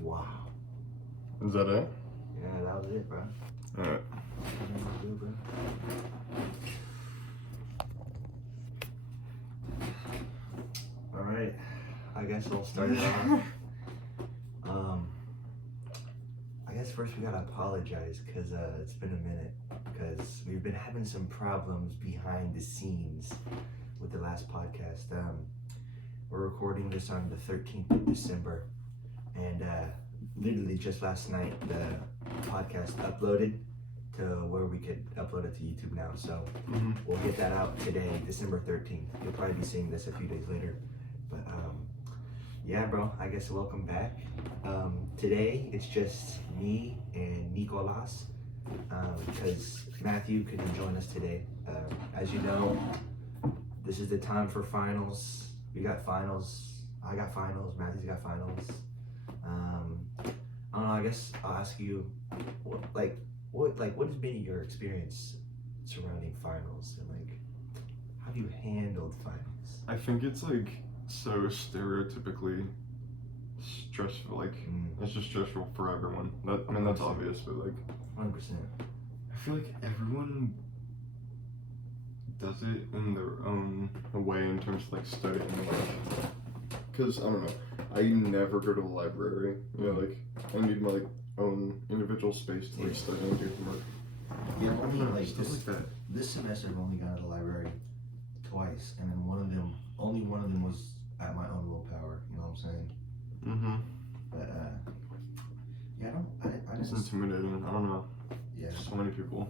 Wow. Is that it? Yeah, that was it, bro. Alright. Alright, I guess we'll start it off. I guess first we gotta apologize because it's been a minute because we've been having some problems behind the scenes with the last podcast. We're recording this on the 13th of December, and literally just last night the podcast uploaded to where we could upload it to YouTube now. So we'll get that out today, December 13th. You'll probably be seeing this a few days later. But yeah, bro, I guess welcome back. Today it's just me and Nicolas because Matthew couldn't join us today. As you know, this is the time for finals. We got finals. I got finals. Matthew's got finals. I don't know. I guess I'll ask you, what has been your experience surrounding finals, and like, how have you handled finals? I think it's like so stereotypically stressful. Like it's just stressful for everyone. I mean that's obvious, but like 100%. I feel like everyone does it in their own way in terms of like studying, like, because I don't know, I never go to the library, you know, like I need my like own individual space to like study and do homework. Yeah, I mean, like stuff like that. This semester I've only gone to the library twice, and then only one of them was at my own willpower, you know what I'm saying? But yeah, I It's didn't intimidating, I don't know. Yeah, So many people.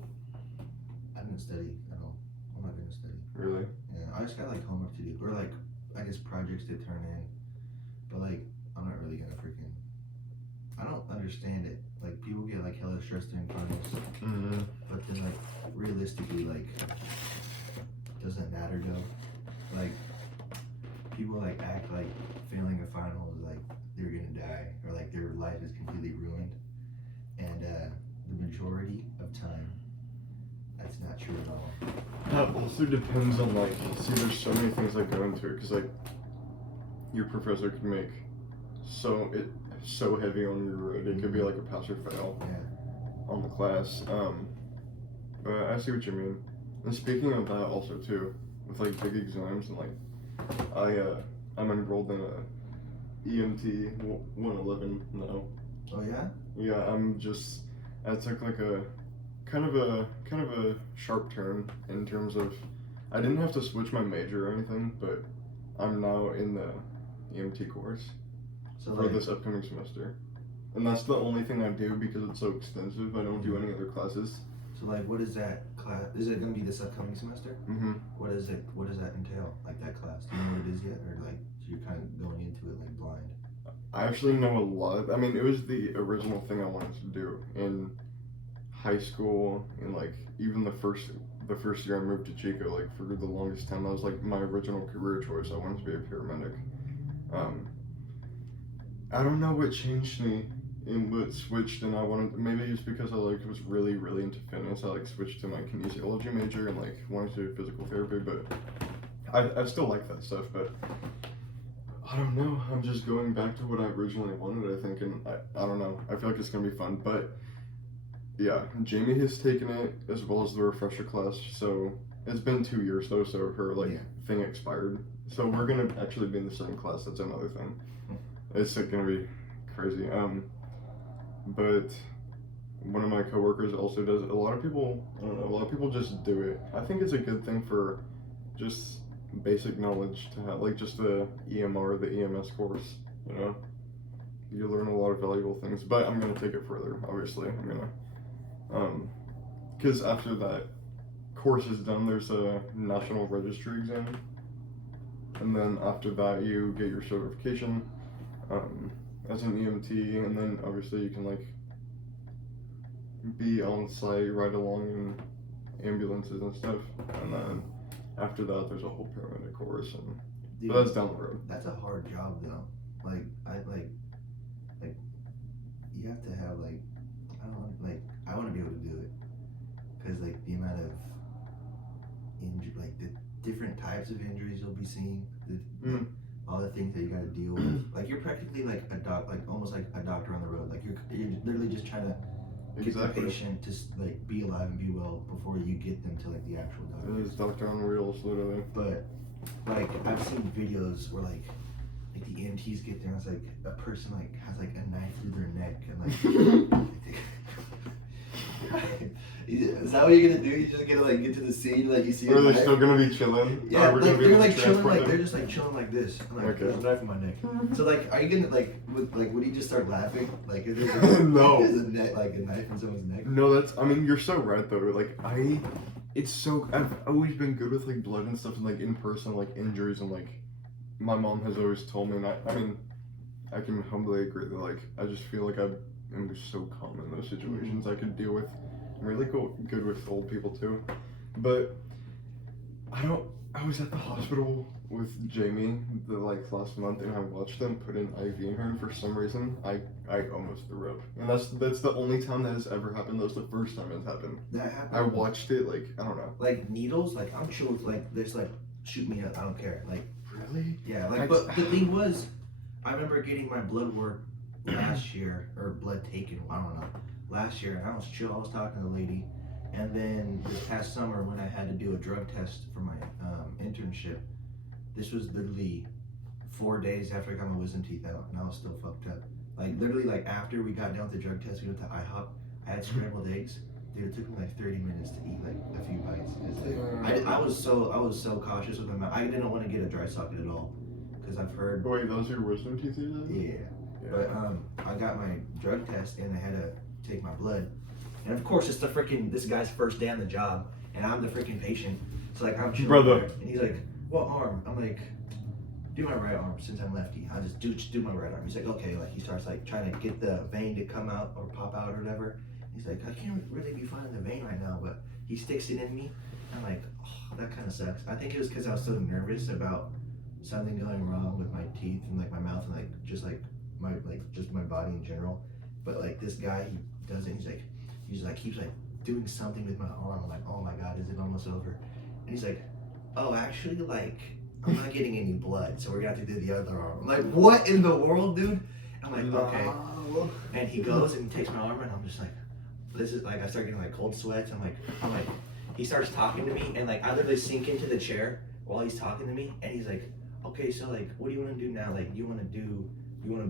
I didn't study at all. I'm not gonna study. Really? Yeah, I just got like homework to do, or like I guess projects to turn in, but like I'm not really gonna freaking. I don't understand it. Like people get like hella stressed during finals, but then like realistically, like doesn't matter though. Like people like act like failing a final is like they're gonna die or like their life is completely ruined, and the majority of time that's not true at all. That also depends on like, see there's so many things that go into it, because like your professor can make so heavy on your road, it could be like a pass or fail on the class. But I see what you mean. And speaking of that also too, with like big exams and like I'm enrolled in a EMT 111 now. Oh yeah? Yeah, I took like a kind of a sharp turn in terms of I didn't have to switch my major or anything, but I'm now in the EMT course for this upcoming semester. And that's the only thing I do because it's so extensive. I don't do any other classes. So like, what is that class? Is it gonna be this upcoming semester? What is it? What does that entail? Like that class? Do you know what it is yet, or like you're kind of going into it like blind? I actually know a lot. I mean, it was the original thing I wanted to do in high school, and like even the first year I moved to Chico. Like for the longest time, that was like my original career choice. I wanted to be a paramedic. I don't know what changed me and what switched, and I wanted, maybe it's because I like was really into fitness. I like switched to my kinesiology major and like wanted to do physical therapy, but I still like that stuff, but I don't know, I'm just going back to what I originally wanted, I think, and I don't know, I feel like it's gonna be fun. But yeah, Jamie has taken it as well as the refresher class, so it's been 2 years though, so her thing expired, so we're gonna actually be in the same class. That's another thing. It's like gonna be crazy. But one of my coworkers also does it. A lot of people just do it. I think it's a good thing for just basic knowledge to have, like just the EMR, the EMS course, you know? You learn a lot of valuable things, but I'm gonna take it further, obviously. I'm gonna, because after that course is done, there's a national registry exam, and then after that you get your certification as an EMT, and then obviously you can like be on site, ride along in ambulances and stuff, and then after that there's a whole paramedic course, and Dude, but that's down the road. That's a hard job though. Like you have to have like, I don't know, like I want to be able to do it because like the amount of injury, like the different types of injuries you'll be seeing, all the things that you gotta deal with. Like you're practically like almost like a doctor on the road. Like you're literally just trying to get the patient to like be alive and be well before you get them to like the actual doctor. It is doctor on wheels, literally. But like I've seen videos where like the EMTs get there and it's like a person like has like a knife through their neck and like is that what you're gonna do? You're just gonna like get to the scene like you see Or they're still gonna be chilling? Yeah, like they're like chilling like they're just like chilling like this. I'm like, Okay. there's a knife in my neck. So like are you gonna would he just start laughing? Like is there No. There's a knife in someone's neck? No, I mean, you're so right though. Like I've always been good with like blood and stuff and like in person like injuries and like my mom has always told me, and I mean, I can humbly agree that like I just feel like I'm so calm in those situations. I could deal with. I'm really good with old people too, but I was at the hospital with Jamie last month, and I watched them put an IV in her, and for some reason I almost threw up, and that's the only time that has ever happened. That was the first time it's happened. That happened. I watched it I don't know. Like needles, like I'm chill with like there's like shoot me up, I don't care. Like Really? yeah, but the thing was, I remember getting my blood work last year or blood taken. I don't know. Last year, and I was chill. I was talking to the lady, and then this past summer when I had to do a drug test for my internship, this was literally 4 days after I got my wisdom teeth out, and I was still fucked up. Like literally, like after we got done with the drug test, we went to IHOP. I had scrambled eggs. Dude, it took me like 30 minutes to eat like a few bites. I was so cautious with them. I didn't want to get a dry socket at all, because I've heard. Wait, those are your wisdom teeth you did? Yeah. But I got my drug test and I had to take my blood, and of course it's this guy's first day on the job, and I'm the freaking patient. So like I'm chilling Brother. there, and he's like, "What arm?" I'm like, "Do my right arm since I'm lefty. I just do my right arm." He's like, "Okay." Like he starts like trying to get the vein to come out or pop out or whatever. He's like, "I can't really be finding the vein right now," but he sticks it in me. I'm like, "Oh, that kind of sucks." I think it was because I was so nervous about something going wrong with my teeth and like my mouth and just my body in general. But like this guy, he does it. He's like keeps like doing something with my arm. I'm like, oh my god, is it almost over? And he's like, oh, actually, like I'm not getting any blood, so we're gonna have to do the other arm. I'm like, what in the world, dude? I'm like, okay. And he goes and he takes my arm, and I'm just like, this is like I start getting like cold sweats. I'm like, he starts talking to me, and like I literally sink into the chair while he's talking to me, and he's like, okay, so like, what do you want to do now? Like, you want to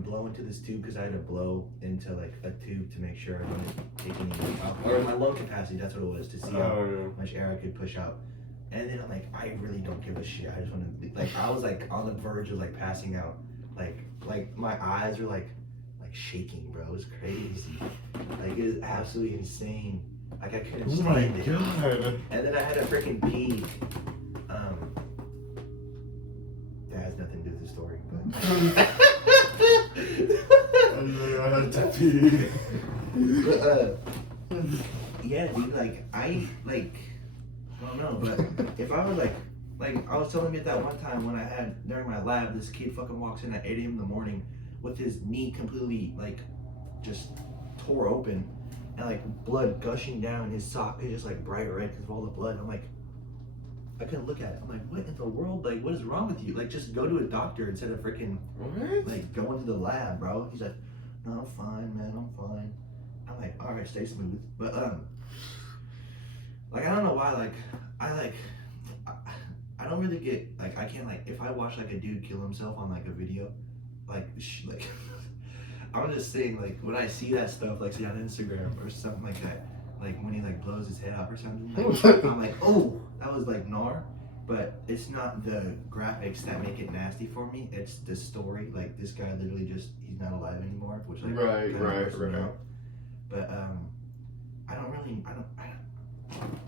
blow into this tube, because I had to blow into like a tube to make sure I didn't take any or my lung capacity. That's what it was, to see how much air I could push out. And then I'm like, I really don't give a shit. I just want to like I was like on the verge of like passing out. Like my eyes were like shaking, bro. It was crazy. Like it was absolutely insane. Like I couldn't stand it. God. And then I had to freaking pee. That has nothing to do with the story, but I had to pee. But yeah, dude, like I don't know, but if I was like I was telling you that one time when I had during my lab, this kid fucking walks in at 8 a.m. in the morning with his knee completely like just tore open and like blood gushing down. His sock is just like bright red because of all the blood. I'm like, I couldn't look at it. I'm like, what in the world? Like, what is wrong with you? Like, just go to a doctor instead of freaking like going to the lab, bro. He's like, no, I'm fine, man. I'm fine. I'm like, all right, stay smooth. But like I don't know why. I don't really get like I can't like if I watch like a dude kill himself on like a video, like I'm just saying like when I see that stuff like say on Instagram or something like that. Like when he like blows his head off or something, like, I'm like, oh, that was like gnar. But it's not the graphics that make it nasty for me. It's the story. Like this guy literally he's not alive anymore, which like right. But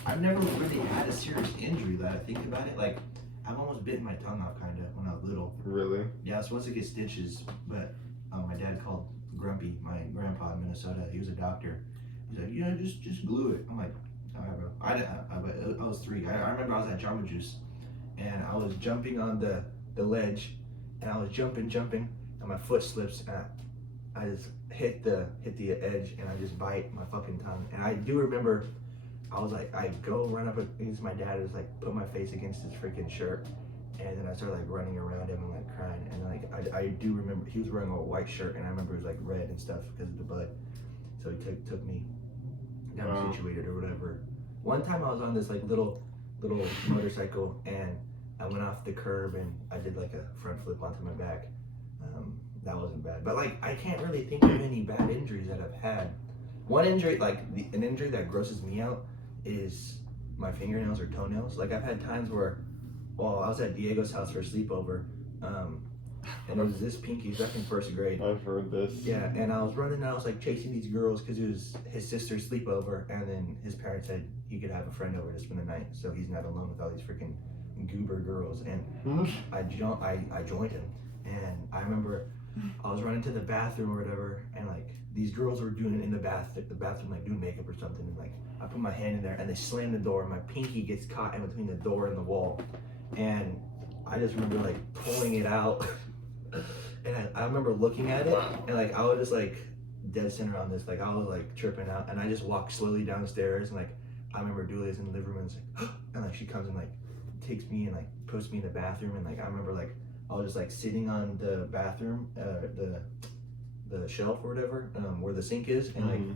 I've never really had a serious injury that I think about it. Like I've almost bitten my tongue off kind of when I was little. Really? Yeah, I was supposed to get stitches, but my dad called Grumpy, my grandpa in Minnesota. He was a doctor. He's like, yeah, just glue it. I'm like, all right, bro. I was 3. I remember I was at Jamba Juice, and I was jumping on the ledge, and I was jumping, and my foot slips, and I just hit the edge, and I just bite my fucking tongue. And I do remember, I was like, I go run up against my dad, just like put my face against his freaking shirt, And then I started like running around him and like crying. And like I do remember he was wearing a white shirt, and I remember it was like red and stuff because of the blood. So he took me down situated or whatever. One time I was on this like little motorcycle, and I went off the curb and I did like a front flip onto my back. That wasn't bad, but like I can't really think of any bad injuries that I've had. One injury, like an injury that grosses me out, is my fingernails or toenails. Like I've had times where, well, I was at Diego's house for a sleepover, and it was this pinky, he's back in first grade. I've heard this. Yeah, and I was running and I was like chasing these girls because it was his sister's sleepover, and then his parents said he could have a friend over to spend the night, so he's not alone with all these freaking goober girls. And I joined him, and I remember I was running to the bathroom or whatever, and like these girls were doing it in the bathroom, like doing makeup or something, and like I put my hand in there and they slam the door, and my pinky gets caught in between the door and the wall, and I just remember like pulling it out. And I remember looking at it, and like I was just like dead center on this, like I was like tripping out, and I just walked slowly downstairs, and like I remember Julia's in the living room, and, like, and like she comes and like takes me and like puts me in the bathroom, and like I remember like I was just like sitting on the bathroom, the shelf or whatever, where the sink is, and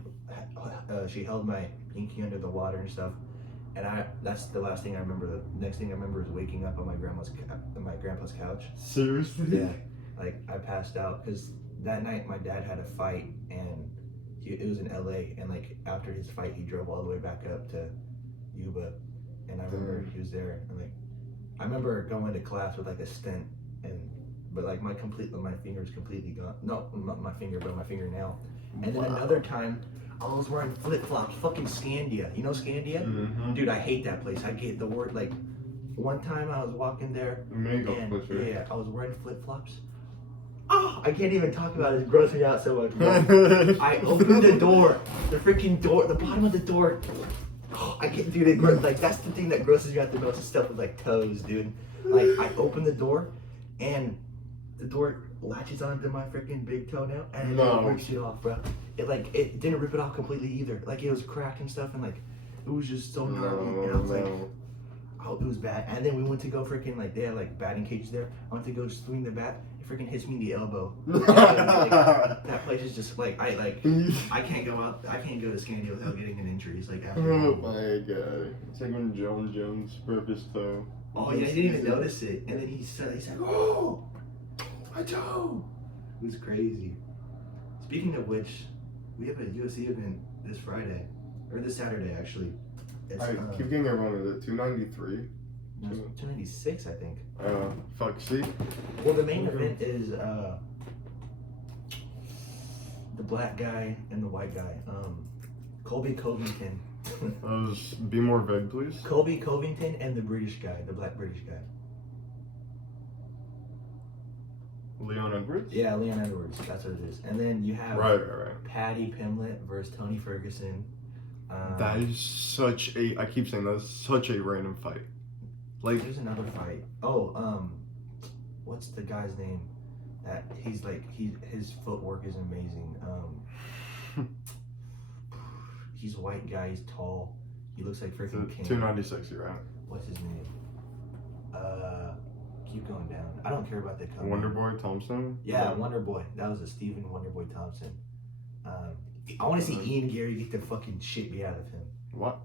like she held my pinky under the water and stuff, and that's the last thing I remember. The next thing I remember is waking up on my grandpa's couch. Seriously? Yeah, like I passed out because that night my dad had a fight, and it was in LA, and like after his fight he drove all the way back up to Yuba, and I remember he was there, and like I remember going to class with like a stent, but like my finger was completely gone. No, not my finger, but my fingernail. And then another time I was wearing flip-flops, fucking Scandia. You know Scandia? Mm-hmm. Dude, I hate that place. I get the word, like, one time I was walking there, and yeah, I was wearing flip-flops. Oh, I can't even talk about it. It's grossing me out so much. I opened the door, the freaking door, the bottom of the door. Oh, I can't do it. Like, that's the thing that grosses me out the most, is stuff with like toes, dude. Like, I opened the door, and the door latches onto my freaking big toenail, and it rips it off, bro. It didn't rip it off completely either. Like, it was cracked and stuff, and like it was just so gnarly. And I was like, oh, it was bad. And then we went to go freaking, like, they had like batting cages there. I went to go swing the bat. It freaking hits me in the elbow. And, like, that place is just like I can't go out. I can't go to Scandia without getting an injury. It's like after. Oh my god! It's like when Jones broke his toe. Oh yeah, I didn't even notice it. And then he's like, oh, my toe. It was crazy. Speaking of which, we have a UFC event this Friday, or this Saturday actually. I keep getting it wrong. Is it 293? No, 296, I think. Fuck, see? Well, the main event is the black guy and the white guy. Colby Covington. Be more vague, please. Colby Covington and the British guy, the black British guy. Leon Edwards? Yeah, Leon Edwards. That's what it is. And then you have Right. Paddy Pimblett versus Tony Ferguson. That is such a. I keep saying that's such a random fight. Like, there's another fight. Oh, what's the guy's name? That he's like his footwork is amazing. He's a white guy. He's tall. He looks like freaking King. 296, you're right. What's his name? Keep going down. I don't care about the color. Wonderboy Thompson. Yeah, Wonderboy. That was a Stephen Wonderboy Thompson. I want to see Ian Gary get the fucking shit beat out of him. What?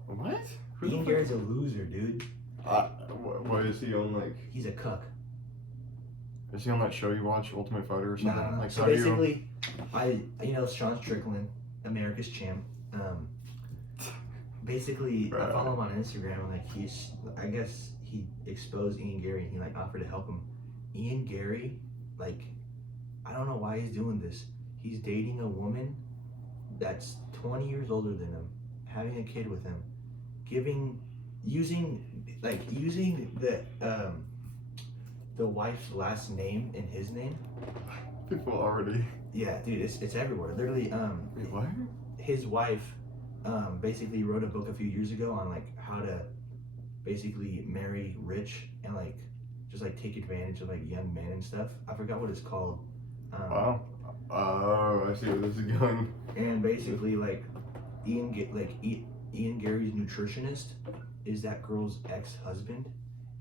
Ian Gary's a loser, dude. What is he on, like? He's a cuck. Is he on that show you watch, Ultimate Fighter or something? No. Like, so basically, Sean Strickland, America's champ. Basically, I follow him on Instagram, and like I guess he exposed Ian Gary, and he like offered to help him. Ian Gary, like, I don't know why he's doing this. He's dating a woman that's 20 years older than him, having a kid with him, using the wife's last name in his name. People already. Yeah, dude, it's everywhere. Literally, Wait, what? His wife basically wrote a book a few years ago on like how to basically marry rich and like just like take advantage of like young men and stuff. I forgot what it's called. Wow. Oh, I see where this is going. And basically, like Ian Gary's nutritionist is that girl's ex-husband,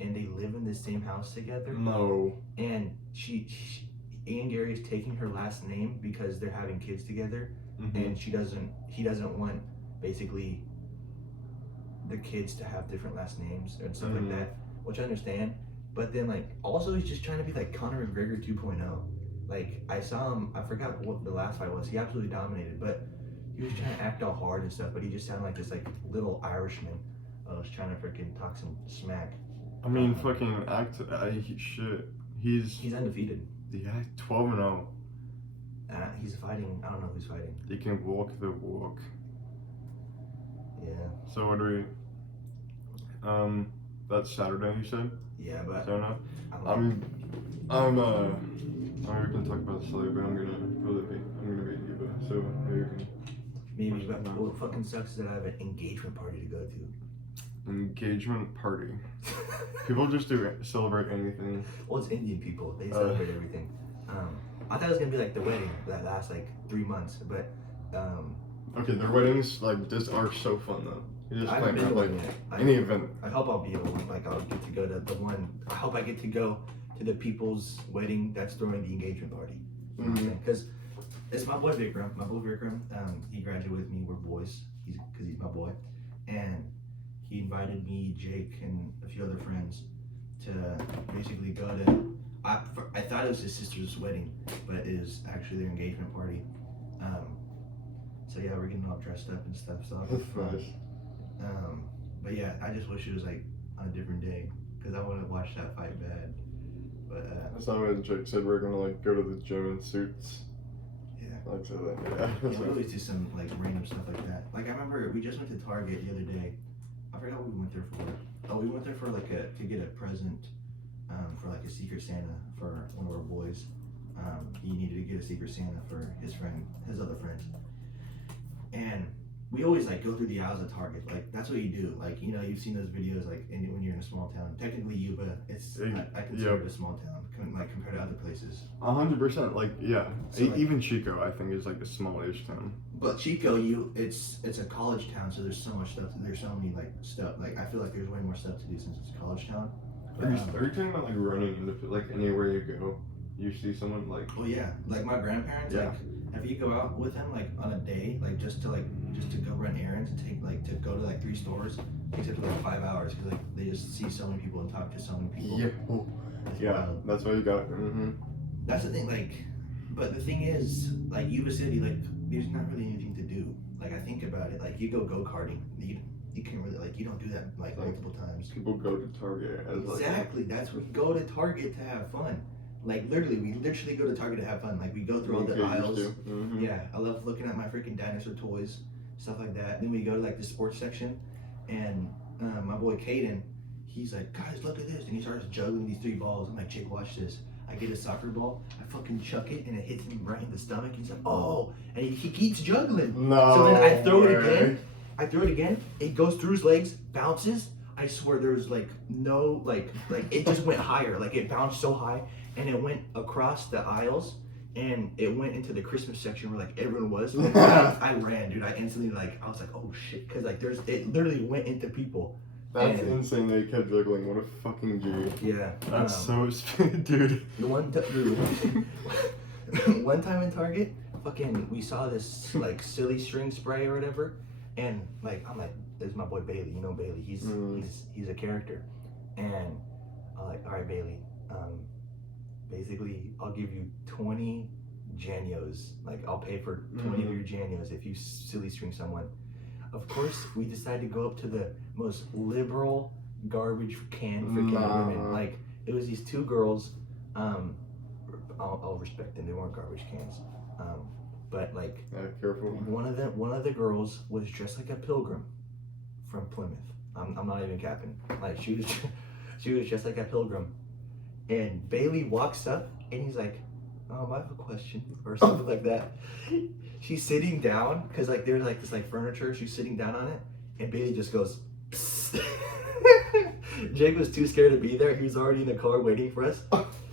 and they live in the same house together. No. And Ian Gary is taking her last name because they're having kids together, and he doesn't want basically the kids to have different last names and stuff like that, which I understand. But then like also he's just trying to be like Conor McGregor 2.0. Like I saw him, I forgot what the last fight was. He absolutely dominated, but he was trying to act all hard and stuff. But he just sounded like this like little Irishman. Was trying to freaking talk some smack. I mean, fucking shit. He's undefeated. Yeah, 12-0. He's fighting. I don't know who's fighting. He can walk the walk. Yeah. So what do we? That's Saturday, you said? Yeah, but Fair enough. I mean, we can talk about this later, but I'm gonna beat you, but so maybe you can. But what fucking sucks is that I have an engagement party to go to. Engagement party. People just celebrate anything. Well, it's Indian people. They celebrate everything. I thought it was gonna be like the wedding that lasts like 3 months, but okay, their weddings like this are so fun though. You just plan out like any event. I hope I'll be able, like I'll get to go to the one. I hope I get to go to the people's wedding that's throwing the engagement party. Because it's my boy Vikram. My boy Vikram. He graduated with me. We're boys. He's my boy, and he invited me, Jake, and a few other friends to basically go to. I thought it was his sister's wedding, but it was actually their engagement party. So yeah, we're getting all dressed up and stuff. So that's nice. But yeah, I just wish it was like on a different day because I want to watch that fight bad. But that's not what Jake said. We're gonna like go to the gym in suits. Yeah. Like so that. Yeah. We always do some like random stuff like that. Like I remember we just went to Target the other day. I forgot what we went there for. Oh, we went there for like to get a present for like a Secret Santa for one of our boys. He needed to get a Secret Santa for his other friends. And we always like go through the aisles of Target. Like that's what you do. Like you've seen those videos like when you're in a small town. Technically Yuba, I consider it a small town like compared to other places. 100%. Like yeah, so, even Chico I think is like a small-ish town. But Chico, it's a college town, so there's so much stuff. There's so many like stuff. Like I feel like there's way more stuff to do since it's a college town. Are you talking about like running into like anywhere you go, you see someone like? Oh yeah, like my grandparents. Yeah. Like if you go out with them like on a day, like just to go run errands and to go to like 3 stores, it takes up to like 5 hours because like they just see so many people and talk to so many people. Yeah, that's what you got. That's the thing. Like, but the thing is, like Yuba City, like there's not really anything to do. Like I think about it, like you go karting, you can really like you don't do that like multiple times. People go to Target as exactly. That's where we go to Target to have fun. Like we literally go to Target to have fun. Like we go through all the aisles. Yeah, I love looking at my freaking dinosaur toys, stuff like that. Then we go to like the sports section, and my boy Caden, he's like, guys, look at this, and he starts juggling these 3 balls. I'm like, Jake, watch this. I get a soccer ball, I fucking chuck it, and it hits him right in the stomach. He's like, oh, and he keeps juggling. No. So then I throw it again. It goes through his legs, bounces. I swear there was like no like it just went higher. Like it bounced so high, and it went across the aisles, and it went into the Christmas section where like everyone was. I ran, dude. I instantly I was like, oh shit, because like it literally went into people. That's insane that he kept juggling. What a fucking G. Yeah. That's so dude. The one time in Target, fucking we saw this like silly string spray or whatever, and like I'm like, this is my boy Bailey. You know Bailey. He's a character, and I'm like, all right Bailey, basically I'll give you 20 Janios. Like I'll pay for 20 of your Janios if you silly string someone. Of course, we decided to go up to the most liberal garbage can freaking women. Like it was these 2 girls. I'll respect them. They weren't garbage cans. But like, careful. One of the girls was dressed like a pilgrim from Plymouth. I'm not even capping. Like she was dressed like a pilgrim. And Bailey walks up and he's like, I have a question or something like that. She's sitting down because like there's like this like furniture. She's sitting down on it, and Bailey just goes. Jake was too scared to be there. He was already in the car waiting for us.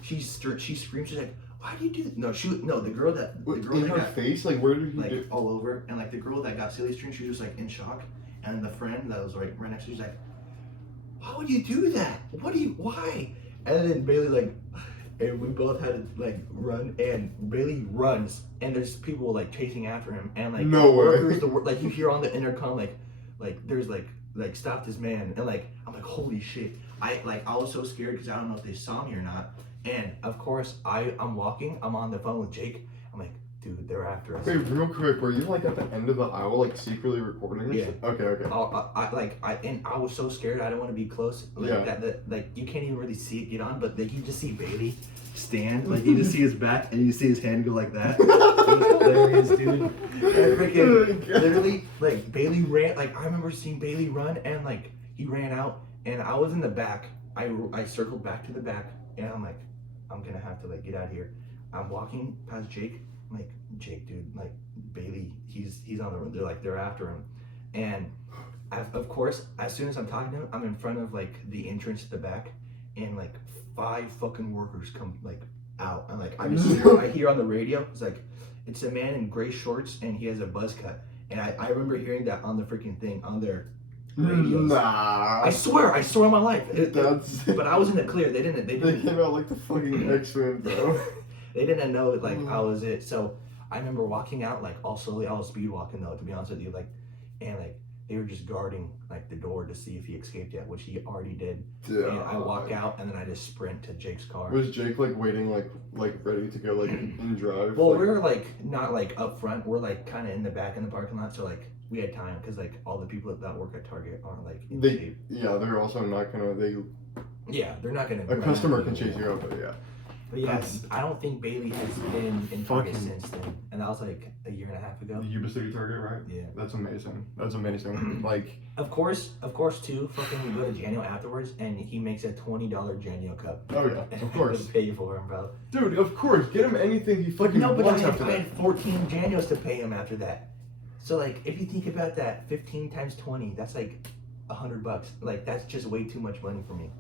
She screams. She's like, "Why do you do that?" No, the girl that in her face. Like where did he like all over? And like the girl that got silly string, she was just like in shock. And the friend that was right next to her, she's like, why would you do that? Why? And then Bailey like, and we both had to like run, and Bailey runs, and there's people like chasing after him, and like No way. like you hear on the intercom like there's like stop this man, and like I'm like holy shit, I was so scared because I don't know if they saw me or not, and of course I'm walking, I'm on the phone with Jake, I'm like dude they're after us. Wait, real quick, were you like at the end of the aisle like secretly recording? Or Yeah. Okay. I was so scared. I don't want to be close. Like Yeah. that like you can't even really see it get on, but like you just see Bailey stand, like you just see his back and you see his hand go like that. It's hilarious, dude. And freaking literally like Bailey ran. Like I remember seeing Bailey run and like he ran out and I was in the back. I circled back to the back and I'm like I'm gonna have to like get out of here. I'm walking past Jake. I'm like Jake, dude, like Bailey, he's on the they're after him, and of course as soon as I'm talking to him, I'm in front of like the entrance to the back, and like 5 fucking workers come like out, and like I hear on the radio, it's a man in gray shorts and he has a buzz cut, and I remember hearing that on the freaking thing on their radios. Nah. I swear on my life. That's. But I was in the clear. They They didn't. came out like the fucking X-Men, bro. They didn't know like I was it. So I remember walking out like all slowly. I was speed walking though, to be honest with you. Like, and like they were just guarding like the door to see if he escaped yet, which he already did. Yeah. And I walk out and then I just sprint to Jake's car. Was Jake like waiting like ready to go like in drive? Well, like... we were like not like up front. We're like kind of in the back in the parking lot. So like we had time because like all the people that work at Target aren't like in shape. Yeah, they're also not gonna. Yeah, they're not gonna. A customer can chase you out, but yeah. But yeah, I don't think Bailey has been in Target since then, and that was like a year and a half ago. Yuba City Target, right? Yeah. That's amazing. That's amazing. Like. Of course too. Fucking we go to Janio afterwards, and he makes a $20 Janio cup. Oh yeah, of course. And pay for him, bro. Dude, of course. Get him anything he fucking No, but wants I after had that. 14 Janios to pay him after that. So like, if you think about that, 15 times 20, that's like $100. Like that's just way too much money for me.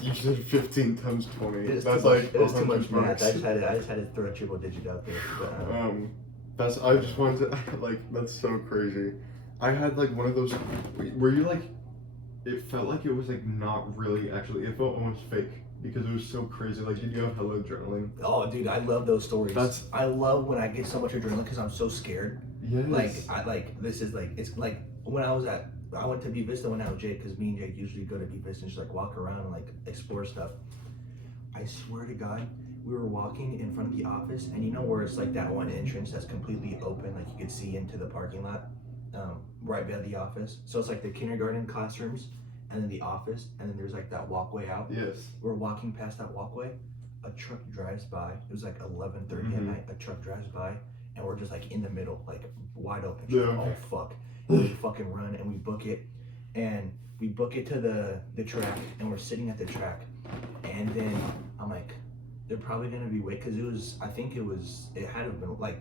You said 15 times 20. That's like it was too much math. bucks. I just had to throw a triple digit out there. But, I just wanted to like that's so crazy. I had like one of those where you like it felt like it was like not really actually it felt almost fake because it was so crazy. Like did you have hella adrenaline? Oh dude, I love those stories. I love when I get so much adrenaline because I'm so scared. Yes. This is like it's like when I went to Buhz Vista when I was Jake, because me and Jake usually go to Buhz Vista and just like walk around and like explore stuff. I swear to God, we were walking in front of the office, and you know where it's like that one entrance that's completely open, like you could see into the parking lot, right by the office. So it's like the kindergarten classrooms, and then the office, and then there's like that walkway out. Yes. We're walking past that walkway, a truck drives by. It was like 11:30 at night. A truck drives by, and we're just like in the middle, like wide open. Yeah. Oh fuck. We fucking run and we book it, and we book it to the track, and we're sitting at the track, and then I'm like, they're probably gonna be wait, because it had to have been like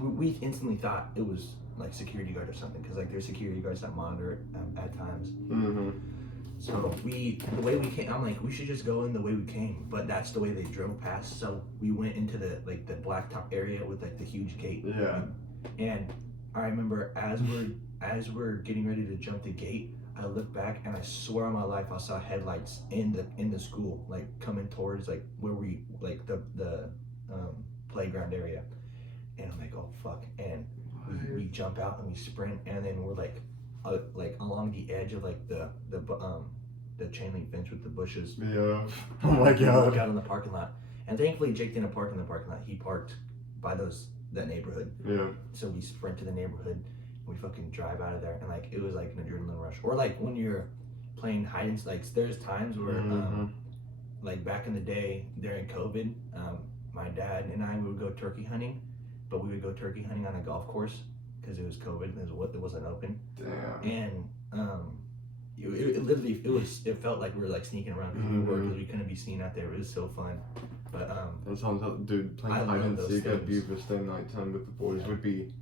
we instantly thought it was like security guard or something, because like there's security guards that monitor it at times. So the way we came, I'm like, we should just go in the way we came, but that's the way they drove past. So we went into the blacktop area with like the huge gate. Yeah. And I remember as we're getting ready to jump the gate, I look back and I swear on my life I saw headlights in the school, like coming towards like where we like the playground area. And I'm like, oh fuck. And we jump out and we sprint, and then we're like along the edge of like the chain link fence with the bushes. Yeah. Oh my We god. walk out in the parking lot, and thankfully Jake didn't park in the parking lot. He parked by that neighborhood. Yeah. So we sprint to the neighborhood. We fucking drive out of there, and like it was like an adrenaline rush. Or like when you're playing hide and like there's times where like back in the day during COVID, my dad and I would go turkey hunting, but we would go turkey hunting on a golf course because it was COVID. It wasn't open. Damn. And it literally it felt like we were like sneaking around because we couldn't be seen out there. It was so fun. But that sounds like, dude, playing hide and seek at Buhz Vista nighttime with the boys would be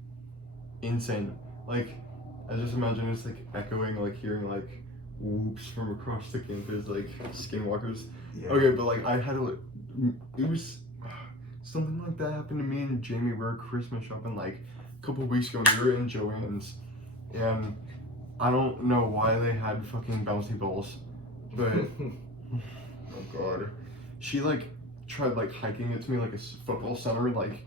insane. Like I just imagine it's like echoing, like hearing like whoops from across the campus, like skinwalkers. yeah. Okay, but like it was something like that happened to me and Jamie. We were Christmas shopping like a couple weeks ago, and we were in Joann's, and I don't know why they had fucking bouncy balls, but oh god, she like tried like hiking it to me like a football center, like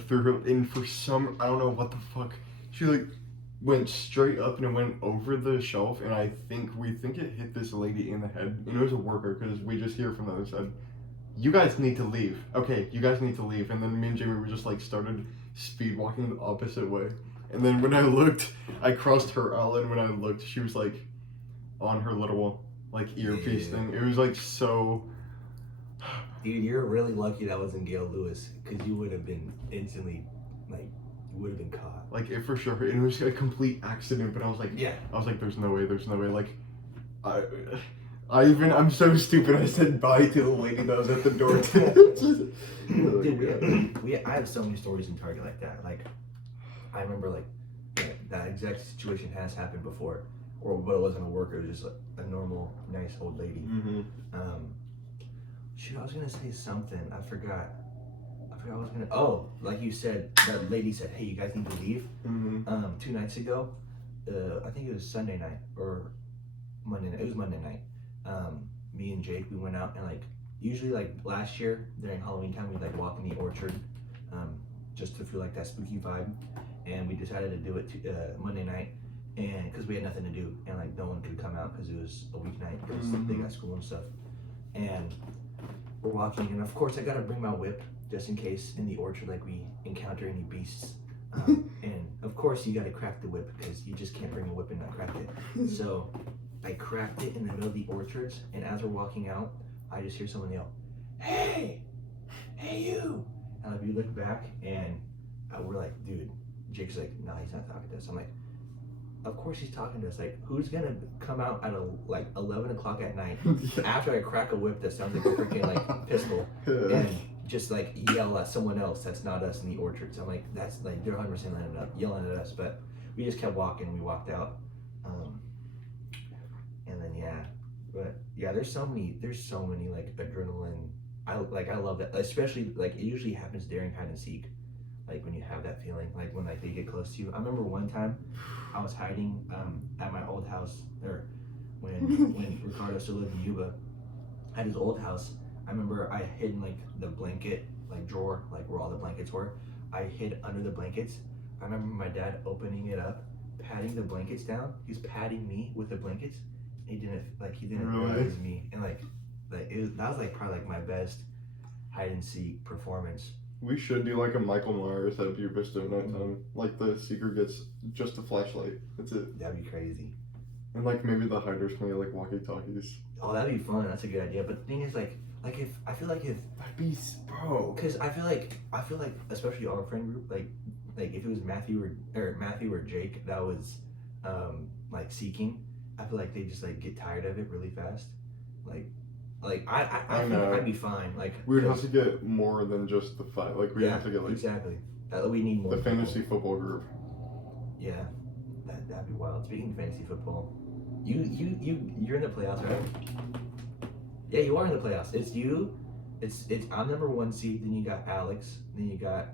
threw her in for some, I don't know what the fuck. She like went straight up and it went over the shelf, and we think it hit this lady in the head, and it was a worker because we just hear from the other side, you guys need to leave. Okay, you guys need to leave. And then me and Jamie were just like started speed walking the opposite way. And then when I looked, I crossed her out, and when I looked, she was like on her little like earpiece thing. It was like so. Dude, you're really lucky that wasn't Gail Lewis, because you would have been instantly, like, you would have been caught. Like, it for sure. It was a complete accident, but I was like, yeah. I was like, there's no way. Like, I'm so stupid. I said bye to the lady that was at the door. Dude, I have so many stories in Target like that. Like, I remember like that exact situation has happened before, but it wasn't a worker. It was just like a normal, nice old lady. Mm-hmm. Shoot, I was gonna say something. I forgot what I was gonna. Oh, like you said, that lady said, "Hey, you guys need to leave." Mm-hmm. 2 nights ago, I think it was Sunday night or Monday night. It was Monday night. Me and Jake, we went out, and like usually like last year during Halloween time, we'd like walk in the orchard, just to feel like that spooky vibe. And we decided to do it Monday night, and because we had nothing to do, and like no one could come out because it was a weeknight because they got school and stuff. And we're walking, and of course I gotta bring my whip just in case in the orchard like we encounter any beasts. And of course you gotta crack the whip because you just can't bring a whip and not crack it. So I cracked it in the middle of the orchards, and as we're walking out, I just hear someone yell, "Hey, hey you!" And like we look back, and we're like, dude. Jake's like, "No, he's not talking to us." I'm like, of course he's talking to us. Like, who's gonna come out at like 11 o'clock at night after I crack a whip that sounds like a freaking like pistol and just like yell at someone else that's not us in the orchard? So I'm like, that's like they're 100% yelling at us. But we just kept walking. We walked out, and then there's so many like adrenaline. I love that, especially like it usually happens during hide and seek. Like when you have that feeling, like when like they get close to you. I remember one time I was hiding at my old house, or when Ricardo still lived in Yuba, at his old house. I remember I hid in like the blanket like drawer, like where all the blankets were. I hid under the blankets. I remember my dad opening it up, patting the blankets down. He's patting me with the blankets. He didn't realize me, and like that was like probably like my best hide and seek performance. We should do like a Michael Myers at Buhz at nighttime. Like the seeker gets just a flashlight. That's it. That'd be crazy. And like maybe the hiders can get like walkie-talkies. Oh, that'd be fun. That's a good idea. But the thing is, like if I feel like if that'd be because I feel like especially our friend group, like if it was Matthew or Jake that was like seeking, I feel like they just like get tired of it really fast. I think I'd be fine. Like we would have to get more than just the fight. Like we have to get like exactly. We need more. The fantasy football group. Yeah, that'd be wild. Speaking of fantasy football, you're in the playoffs, right? Yeah, you are in the playoffs. It's you. It's I'm number 1 seed. Then you got Alex. Then you got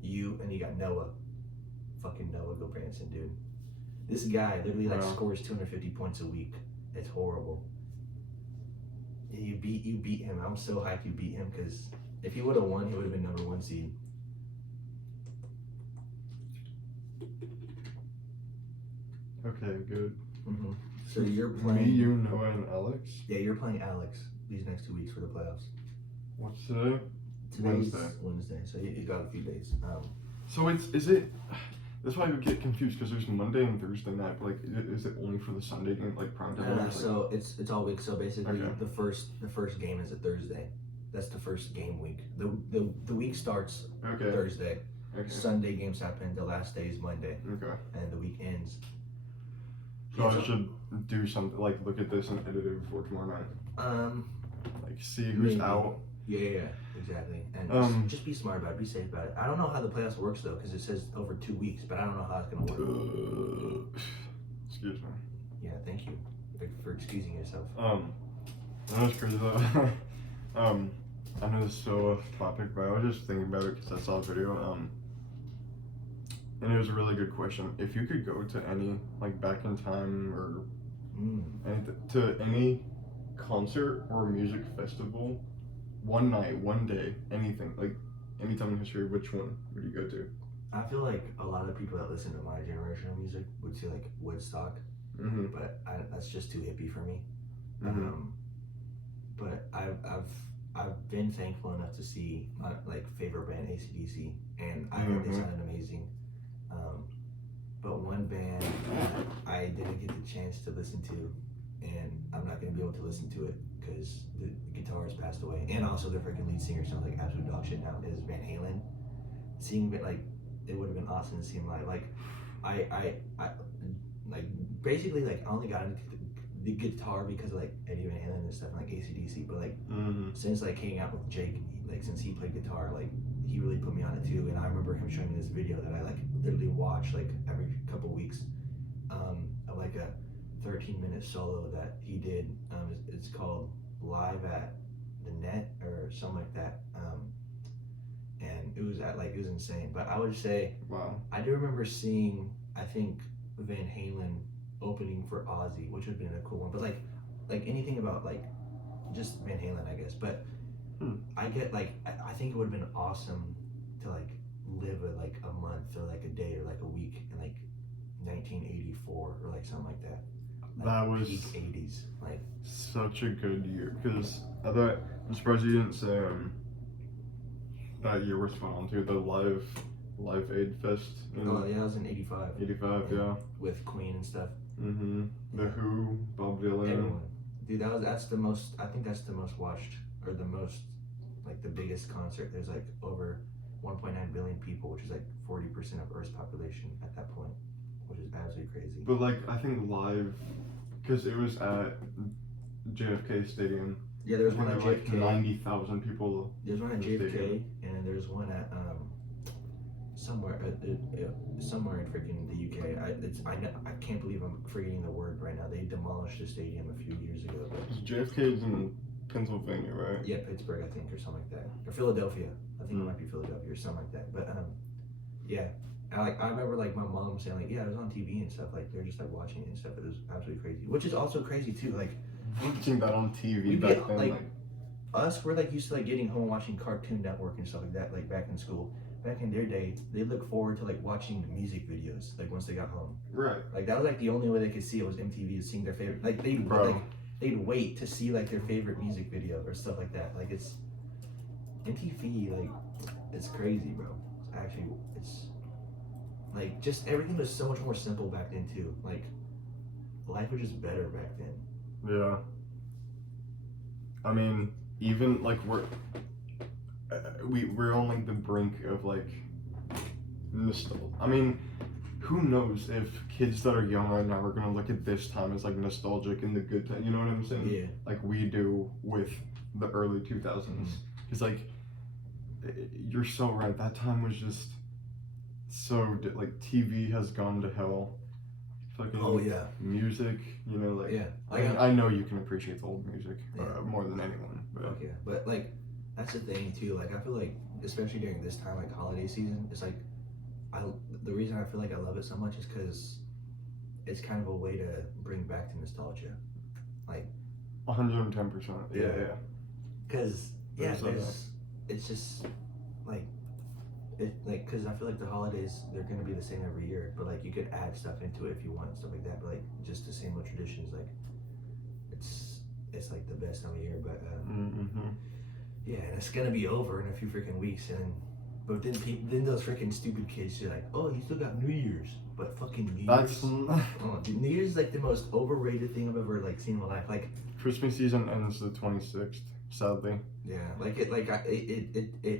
you, and you got Noah. Fucking Noah Gobranson, dude. This guy literally like scores 250 points a week. It's horrible. You beat him. I'm so hyped you beat him because if he would have won, he would have been number 1 seed. Okay, good. Mm-hmm. So you're playing. Me, you, Noah, and Alex. Yeah, you're playing Alex these next 2 weeks for the playoffs. What's today? Today's Wednesday. So you got a few days. So is it? That's why I would get confused because there's Monday and Thursday night. But like, is it only for the Sunday game, like prime time? So it's all week. So basically, the first game is a Thursday. That's the first game week. The week starts Thursday. Okay. Sunday games happen. The last day is Monday. Okay. And the week ends. So I should do something like look at this and edit it before tomorrow night. Like see who's out. Yeah, exactly. And just be smart about it. Be safe about it. I don't know how the playoffs works though, because it says over 2 weeks, but I don't know how it's gonna work. Excuse me. Yeah, thank you for excusing yourself. That was crazy though. I know this is so off topic, but I was just thinking about it because I saw a video. And it was a really good question. If you could go to any, like, back in time or to any concert or music festival, one night, one day, anything, like, any time in history, which one would you go to? I feel like a lot of people that listen to my generation of music would say like Woodstock, Mm-hmm. but that's just too hippie for me. Mm-hmm. But I've been thankful enough to see my like favorite band AC/DC, and I think they sounded amazing. But one band I didn't get the chance to listen to, and I'm not gonna be able to listen to it because the guitarist passed away, and also their freaking lead singer sounds like absolute dog shit now. Is Van Halen. Seeing it like it would have been awesome to see him live. Like I like basically like I only got into the guitar because of like Eddie Van Halen and stuff and, like AC/DC, but like since like hanging out with Jake, like since he played guitar, like he really put me on it too. And I remember him showing me this video that I like literally watch like every couple weeks, of like a 13-minute solo that he did. It's called Live at the Net or something like that. And it was insane. But I would say, wow, I do remember seeing, I think, Van Halen opening for Ozzy, which would have been a cool one. But like anything about like just Van Halen, I guess. But I get like I think it would have been awesome to like live like a month or like a day or like a week in like 1984 or like something like that. Like that was peak 80s, like such a good year. Because I'm surprised you didn't say that year was fun too. The Live Aid Fest. Oh yeah, that was in 85. 85, yeah. With Queen and stuff. Mm-hmm. The Who, Bob Dylan. Everyone. Dude, that's the most. I think that's the most watched or the most like the biggest concert. There's like over 1.9 billion people, which is like 40% of Earth's population at that point, which is absolutely crazy. But like I think live, because it was at JFK Stadium. Yeah, there was one at JFK. Like 90,000 people. There's one at JFK, and then there's one at somewhere somewhere in freaking the UK. I can't believe I'm forgetting the word right now. They demolished the stadium a few years ago. But JFK is in Pennsylvania, right? yeah, Pittsburgh, I think, or something like that, or Philadelphia. I think it might be Philadelphia or something like that. But yeah. I remember like my mom saying like, yeah, it was on TV and stuff. Like they're just like watching it and stuff. It was absolutely crazy, which is also crazy too. Like watching that on TV back then, like us, we're like used to like getting home watching Cartoon Network and stuff like that. Like back in school, back in their day, they look forward to like watching music videos. Like once they got home, right? Like that was like the only way they could see it was MTV to seeing their favorite. Like they'd wait to see like their favorite music video or stuff like that. Like it's MTV, like it's crazy, bro. It's like just everything was so much more simple back then too. Like life was just better back then. Yeah. I mean, even like we're on like the brink of like nostalgia. I mean, who knows if kids that are young right now are gonna look at this time as like nostalgic and the good time. You know what I'm saying? Yeah. Like we do with the early 2000s. It's like you're so right. That time was just so like TV has gone to hell. Fucking music, you know, like yeah. I know you can appreciate the old music more than anyone. But yeah, but like that's the thing too. Like I feel like especially during this time, like holiday season, it's like the reason I feel like I love it so much is because it's kind of a way to bring back the nostalgia, like 110%. Yeah. Because it's just like. Because I feel like the holidays, they're going to be the same every year, but like you could add stuff into it if you want and stuff like that, but like just the same old traditions, like it's like the best time of year. But yeah, and it's going to be over in a few freaking weeks, but then those freaking stupid kids are like, oh, you still got New Year's, but fucking New Year's. New Year's is like the most overrated thing I've ever like seen in my life. Like Christmas season ends the 26th. Sadly. Yeah, like it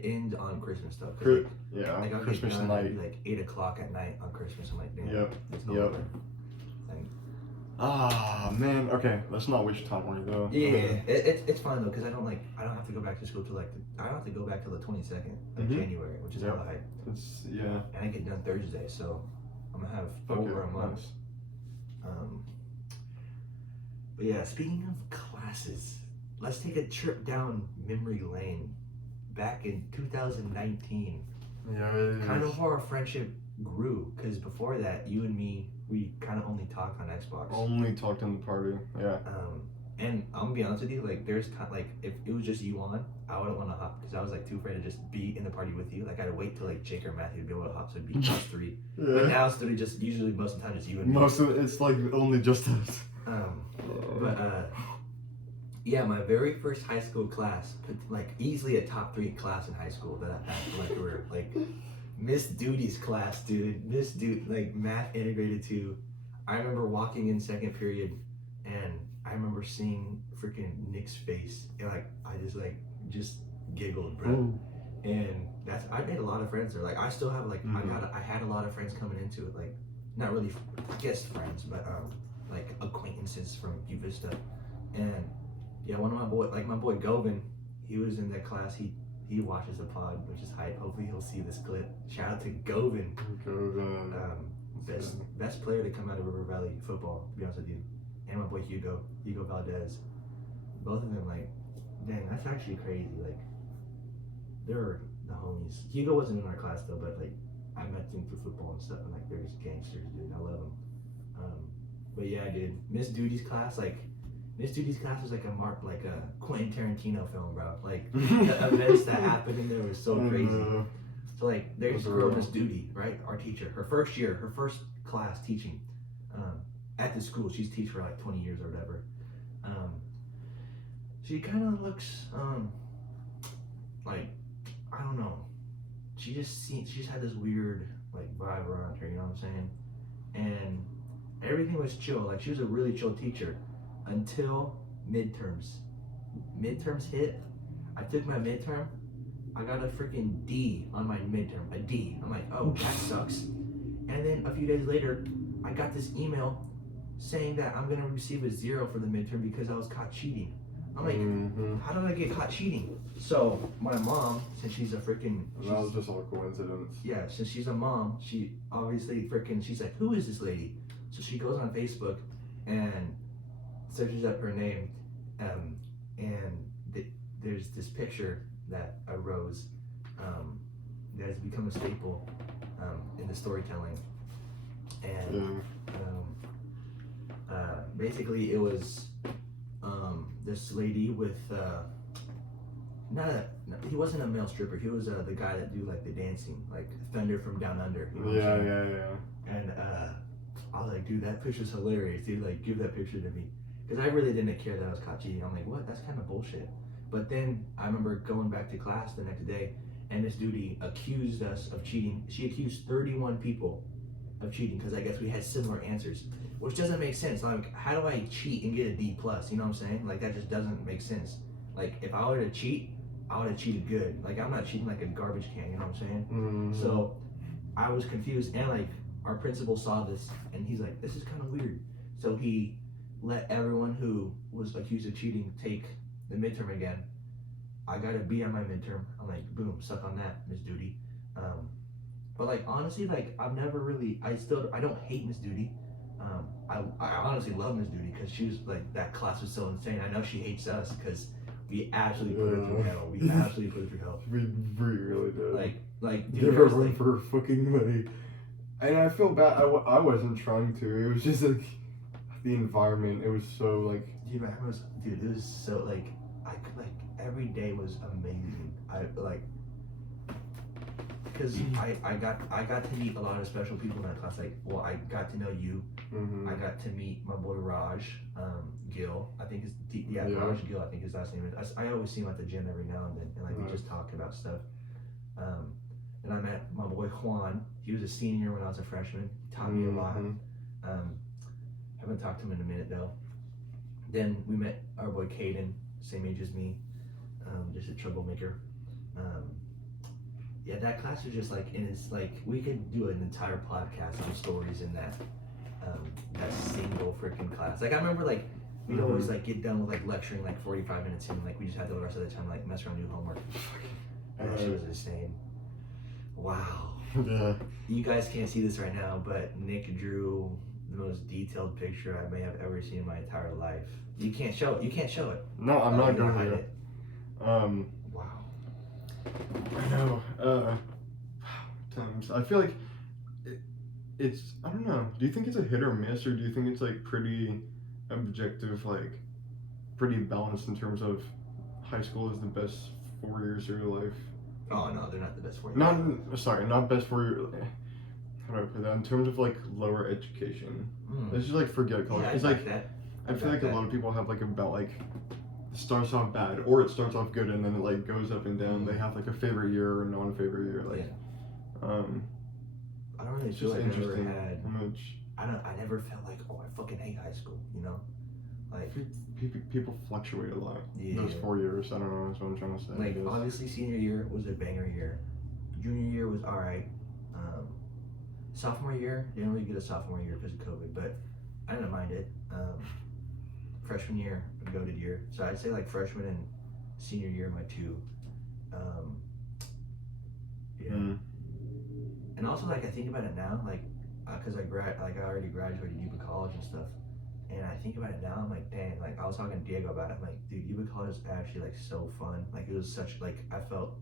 ends on Christmas stuff. Like, Christmas night. Like 8 o'clock at night on Christmas. I'm like, damn. Yep. It's over. Man. Okay, let's not waste time on it though. Yeah, it's fine though because I don't have to go back to school till I don't have to go back till the 22nd of January, which is hella hype. And I get done Thursday, so I'm gonna have over a month. Nice. But yeah, speaking of classes. Let's take a trip down memory lane back in 2019. Yeah, it is. Kind of how our friendship grew, because before that, you and me, we kind of only talked on Xbox. Only talked in the party. Yeah. And I'm gonna be honest with you, like there's like if it was just you on, I wouldn't want to hop because I was like too afraid to just be in the party with you. Like I'd wait till like Jake or Matthew to be able to hop, so it'd be us three. Yeah. But now it's literally just usually most of the time it's you and me. It's like only just us. Yeah, my very first high school class, like easily a top 3 class in high school that I had for my career. Like Miss Duty's class, dude. Miss Duty, like math integrated 2. I remember walking in second period, and I remember seeing freaking Nick's face, and like I just giggled, bro. Ooh. And I made a lot of friends there. Like I still have like I had a lot of friends coming into it. Like not really, I guess friends, but like acquaintances from U Vista. And yeah, one of my boy Govin, he was in that class. He watches the pod, which is hype. Hopefully he'll see this clip. Shout out to Govin. Best player to come out of River Valley football, to be honest with you. And my boy Hugo Valdez. Both of them, like, dang, that's actually crazy. Like, they're the homies. Hugo wasn't in our class though, but like, I met them through football and stuff, and like, they're just gangsters, dude. I love them. But yeah, dude, Miss Duty's class was like a Quentin Tarantino film, bro. Like the events that happened in there was so crazy. So like, there's this girl, Miss Duty, right? Our teacher, her first class teaching at the school. She's taught for like 20 years or whatever. She kind of looks like, I don't know. She just had this weird like vibe around her. You know what I'm saying? And everything was chill. Like she was a really chill teacher until midterms. Midterms hit. I took my midterm. I got a freaking D on my midterm. A D. I'm like, oh, that sucks. And then a few days later, I got this email saying that I'm gonna receive a 0 for the midterm because I was caught cheating. I'm like, how did I get caught cheating? So my mom, since she's a freaking, that was just all coincidence. Yeah, since she's a mom, she obviously she's like, who is this lady? So she goes on Facebook and searches up her name, and there's this picture that arose that has become a staple in the storytelling. And basically it was this lady with he wasn't a male stripper. He was the guy that do like the dancing, like Thunder from Down Under. You know Yeah. And I was like, dude, that picture's hilarious, dude. Like, give that picture to me, because I really didn't care that I was caught cheating. I'm like, what? That's kind of bullshit. But then I remember going back to class the next day, and Miss Duty accused us of cheating. She accused 31 people of cheating because I guess we had similar answers, which doesn't make sense. Like, how do I cheat and get a D plus? You know what I'm saying? Like, that just doesn't make sense. Like, if I were to cheat, I would have cheated good. Like, I'm not cheating like a garbage can. You know what I'm saying? So I was confused, and like our principal saw this, and he's like, this is kind of weird. So he let everyone who was accused of cheating take the midterm again. I got a B on my midterm. I'm like, boom, suck on that, Miss Duty. But like, honestly, like I've never really, I don't hate Miss Duty. I honestly love Miss Duty because she was like, that class was so insane. I know she hates us because we absolutely put her through hell. We absolutely put her through hell. We really did. Like give her room for her fucking money. And I feel bad. I wasn't trying to. It was just like the environment. It was so like. Dude, it was so like, every day was amazing. Because I got to meet a lot of special people in that class. Like, well, I got to know you. I got to meet my boy Raj Gill. I think Raj Gill. I think his last name is. I always see him at the gym every now and then, and like we just talk about stuff. And I met my boy Juan. He was a senior when I was a freshman. He taught me a lot. Haven't talked to him in a minute though. Then we met our boy Caden, same age as me, just a troublemaker. Yeah, that class was just like, and it's like we could do an entire podcast on stories in that single freaking class. Like I remember like we'd always like get done with like lecturing like 45 minutes in, like we just had the rest of the time like mess around, do homework. That shit was insane. Wow. Yeah. You guys can't see this right now, but Nick drew the most detailed picture I may have ever seen in my entire life. You can't show it. You can't show it. No, I'm not going to. Wow. I know. times. I feel like it's I don't know. Do you think it's a hit or miss, or do you think it's like pretty objective, like pretty balanced in terms of high school is the best 4 years of your life? Oh no, they're not the best for you. Not sorry, not best for your. How do I put that? In terms of like lower education, let's just like forget college. Yeah, It's like I feel like a lot of people have like about like it starts off bad or it starts off good and then it like goes up and down. They have like a favorite year or a non-favorite year. Like, I don't really it's feel just like I ever interesting had. how much I never felt like, oh, I fucking hate high school. You know, like people fluctuate a lot. Yeah. Those 4 years, I don't know. That's what I'm trying to say. like obviously senior year was a banger year. Junior year was alright. Sophomore year didn't really get a sophomore year because of COVID, but I didn't mind it. Freshman year, a goated year. So I'd say like freshman and senior year, my two. Yeah. And also like I think about it now, like because I already graduated Yuba College and stuff, and I think about it now. I'm like, dang, like I was talking to Diego about it. I'm like, dude, Yuba College is actually like so fun. Like it was such like I felt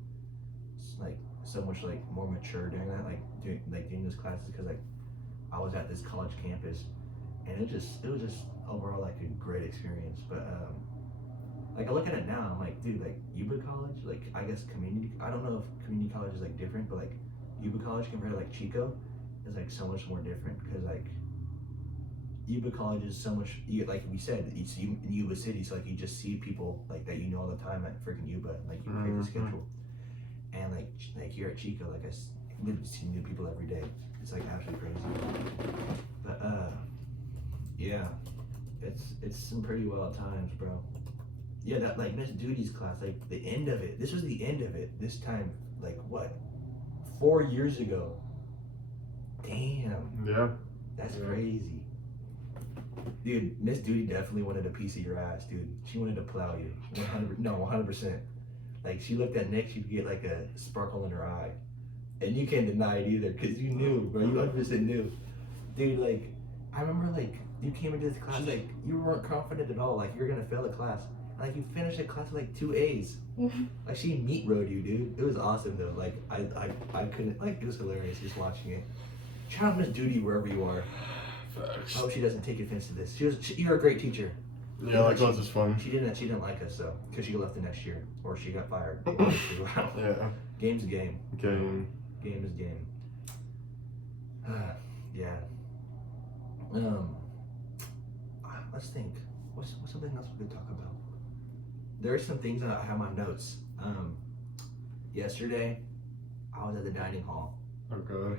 like so much like more mature during that, like doing those classes because like I was at this college campus, and it was just overall like a great experience. But like I look at it now, I'm like, dude, like Yuba College, like I guess community. I don't know if community college is like different, but like Yuba College compared to like Chico is like so much more different because like Yuba College is so much like we said, it's in Yuba City, so like you just see people like that you know all the time at freaking Yuba, like you create the schedule. And like here at Chico, like I literally see new people every day. It's like absolutely crazy. But yeah, it's some pretty wild times, bro. Yeah, that like Miss Duty's class, like the end of it. This was the end of it. This time, like what, 4 years ago. Damn. Yeah. That's crazy. Dude, Miss Duty definitely wanted a piece of your ass, dude. She wanted to plow you. 100%. Like she looked at Nick, she'd get like a sparkle in her eye. And you can't deny it either, because you knew, bro. You 100% knew. Dude, like, I remember like you came into this class, like you weren't confident at all, like you were gonna fail the class. Like you finished the class with like 2 A's. Like she meat rode you, dude. It was awesome though. Like I couldn't, like it was hilarious just watching it. Shout out Miss Duty wherever you are. Facts. I hope she doesn't take offense to this. You're a great teacher. Yeah, like class is fun. She didn't like us though, because she left the next year, or she got fired. Yeah. Game's game. Game. Game is game. Yeah. Let's think. What's something else we could talk about? There are some things that I have on my notes. Yesterday, I was at the dining hall. Oh god.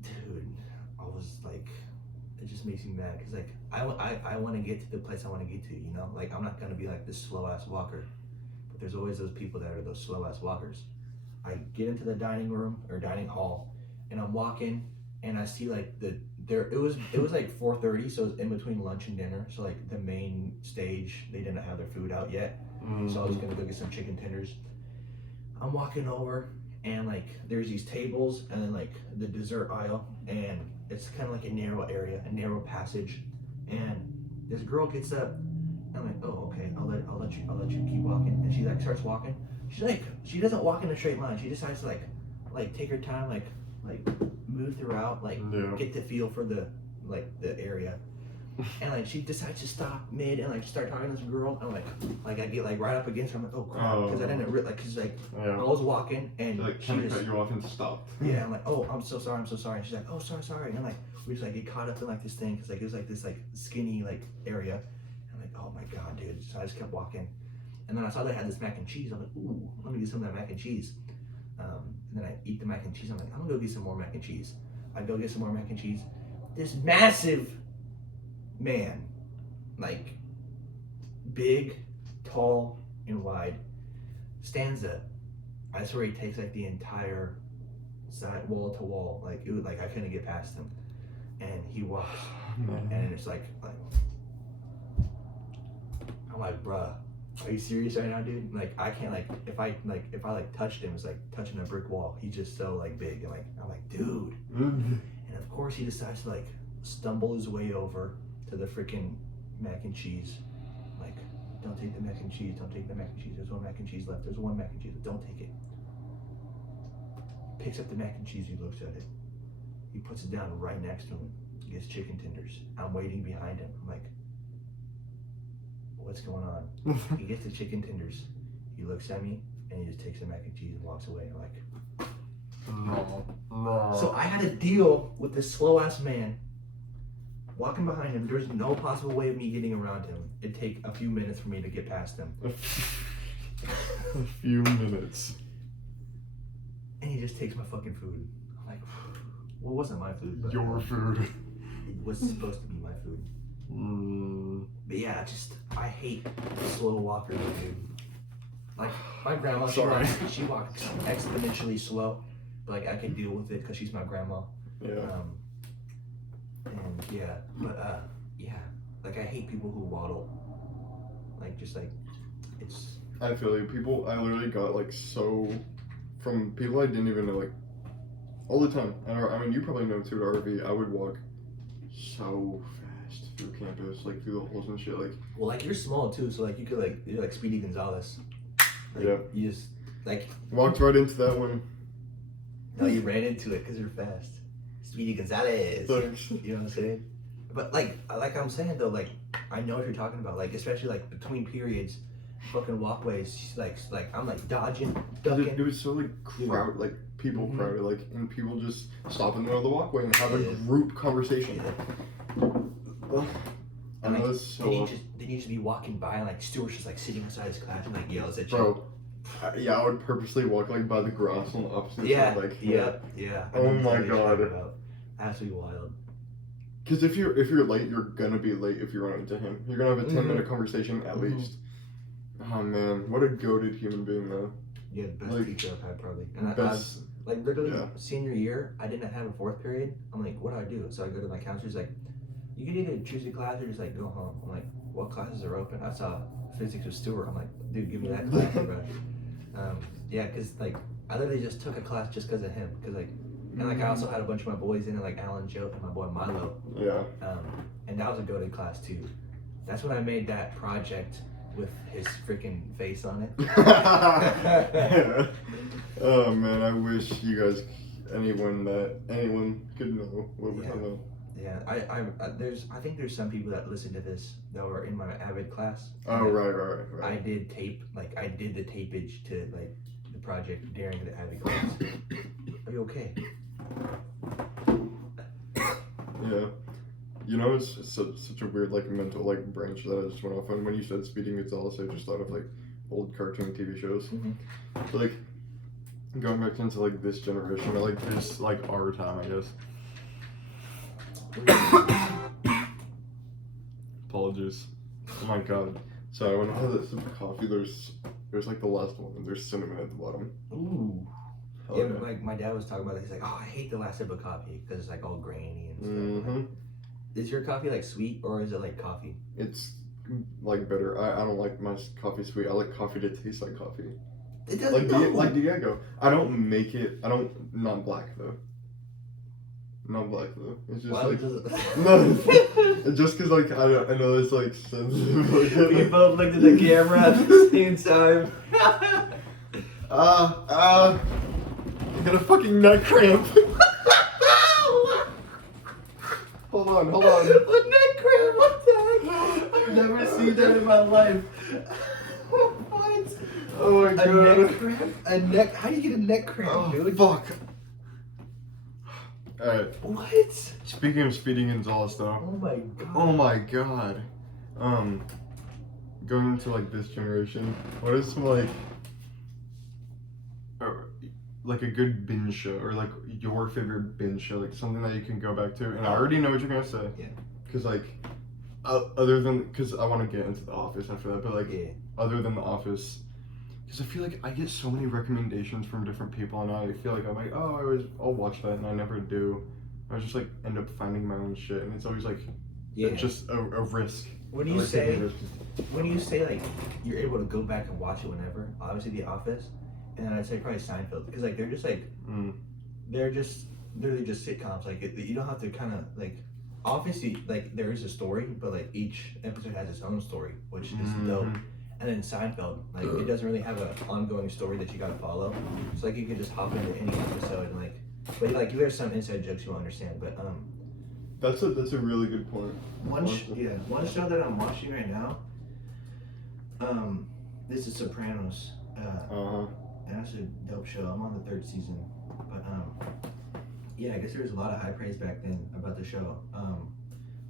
Dude, I was like, it just makes me mad because like I want to get to the place I want to get to, you know? Like I'm not gonna be like this slow ass walker, but there's always those people that are those slow ass walkers. I get into the dining room or dining hall, and I'm walking, and I see like it was like 4:30, so it was in between lunch and dinner. So like the main stage, they didn't have their food out yet, so I was gonna go get some chicken tenders. I'm walking over, and like there's these tables, and then like the dessert aisle, and it's kind of like a narrow area, a narrow passage, and this girl gets up, and I'm like, oh okay, I'll let you keep walking, and she like starts walking. She doesn't walk in a straight line. She decides to like take her time, like move throughout, like get the feel for the area, and like she decides to stop mid and like start talking to this girl, and like I get like right up against her. I'm like, oh crap, because I didn't because I was walking and like she kind of just cut you off and stopped. Yeah, I'm like, oh, I'm so sorry. And she's like, oh, sorry. And like we just like get caught up in like this thing because like it was like this like skinny like area. And I'm like, oh my god, dude. So I just kept walking, and then I saw they had this mac and cheese. I'm like, ooh, let me get some of that mac and cheese. And then I eat the mac and cheese. I'm like, I'm gonna go get some more mac and cheese. I go get some more mac and cheese. This massive man, like big, tall, and wide, stands up. I swear he takes like the entire side wall to wall. Like it was like I couldn't get past him. And he walks, and it's like I'm like, bruh, are you serious right now, dude? Like I can't if I touched him, it's like touching a brick wall. He's just so like big, and like I'm like, dude. And of course he decides to like stumble his way over to the freaking mac and cheese. Like, don't take the mac and cheese. Don't take the mac and cheese. There's one mac and cheese left. There's one mac and cheese. Don't take it. Picks up the mac and cheese. He looks at it. He puts it down right next to him. He gets chicken tenders. I'm waiting behind him. I'm like, what's going on? He gets the chicken tenders. He looks at me and he just takes the mac and cheese and walks away. I'm like, no. So I had to deal with this slow ass man walking behind him. There's no possible way of me getting around him. It'd take a few minutes for me to get past him. A few minutes. And he just takes my fucking food. I'm like, well, it wasn't my food, but Your food. It was supposed to be my food. But yeah, I hate slow walkers, dude. Like, my grandma, she walks exponentially slow, but like, I can deal with it because she's my grandma. Yeah. And yeah, but yeah, like, I hate people who waddle. Like, just like, it's... I feel you. I literally got like so, from people I didn't even know, like, all the time. And I mean, you probably know too, at RV, I would walk so fast through campus, like through the holes and shit, like. Well, like, you're small too, so like, you could like, you're like Speedy Gonzalez. Like, yeah. You just, like... Walked right into that one. No, you ran into it because you're fast. Speedy Gonzalez. Thanks. You know what I'm saying? But like I'm saying though, like, I know what you're talking about. Like, especially like between periods, fucking walkways, like I'm like dodging, ducking. It was so like crowd, like people crowded, like, and people just stop in the middle of the walkway and have a group conversation. Yeah. I know it's so. Then you just be walking by and like Stuart's just like sitting beside his class and like yells at you. Bro, yeah, I would purposely walk like by the grass on the opposite side. Like, yeah. Oh my god. Absolutely wild. Because if you're late, you're gonna be late if you run into him. You're gonna have a 10-minute conversation at least. Oh man, what a goated human being though. Yeah, the best teacher I've had probably. And best, like literally senior year, I didn't have a fourth period. I'm like, what do I do? So I go to my counselor. He's like, you can either choose a class or just like go home. I'm like, what classes are open? I saw physics with Stuart. I'm like, dude, give me that class, bro. Yeah, cause like I literally just took a class just cause of him. Cause like, and like I also had a bunch of my boys in it, like Alan, Joe, and my boy Milo. Yeah. And that was a goated class too. That's when I made that project with his freaking face on it. Yeah. Oh man, I wish you guys, anyone could know what we're talking about. Yeah, I think there's some people that listen to this that were in my Avid class. Oh right. I did the tapage to like the project during the Avid class. Are you okay? Yeah. You know, it's such a weird like mental like branch that I just went off on. When you said Speedy Gonzalez, I just thought of like old cartoon TV shows. But like going back into like this generation, or like this like our time, I guess. Apologies. Oh my god. So I went to have this sip of coffee. There's like the last one, and there's cinnamon at the bottom. Ooh. Oh, yeah, like my dad was talking about it. He's like, oh, I hate the last sip of coffee because it's like all grainy and stuff. Is your coffee like sweet or is it like coffee? It's like bitter. I don't like my coffee sweet. I like coffee to taste like coffee. It doesn't like Diego. I don't make it. Not black though. Not black though. It's just like no. Just cause like I know it's like sensitive. We both looked at the camera at the same time. I got a fucking neck cramp. Hold on. A neck cramp? What the heck? I've never seen that in my life. What? Oh my god. A neck cramp? How do you get a neck cramp, dude? Fuck. Alright. What? Speaking of Speedy Gonzalez though. Oh my god. Going into like this generation, what is some like a good binge show, or like your favorite binge show, like something that you can go back to? And I already know what you're gonna say. Yeah. Cause like, other than, cause I want to get into The Office after that, but like, other than The Office, cause I feel like I get so many recommendations from different people, and I feel like I'm like, oh, I'll watch that, and I never do. I just like end up finding my own shit, and it's always like, just a risk. When you say like you're able to go back and watch it whenever, obviously The Office, and I'd say probably Seinfeld, because like they're just like they're just literally just sitcoms. Like you don't have to kind of like, obviously like there is a story, but like each episode has its own story, which is dope. And then Seinfeld, like it doesn't really have an ongoing story that you gotta follow. So like you can just hop into any episode and like, but like there's some inside jokes you won't understand. But That's a really good point. one show that I'm watching right now. This is Sopranos. And that's a dope show. I'm on the 3rd season, but yeah, I guess there was a lot of high praise back then about the show.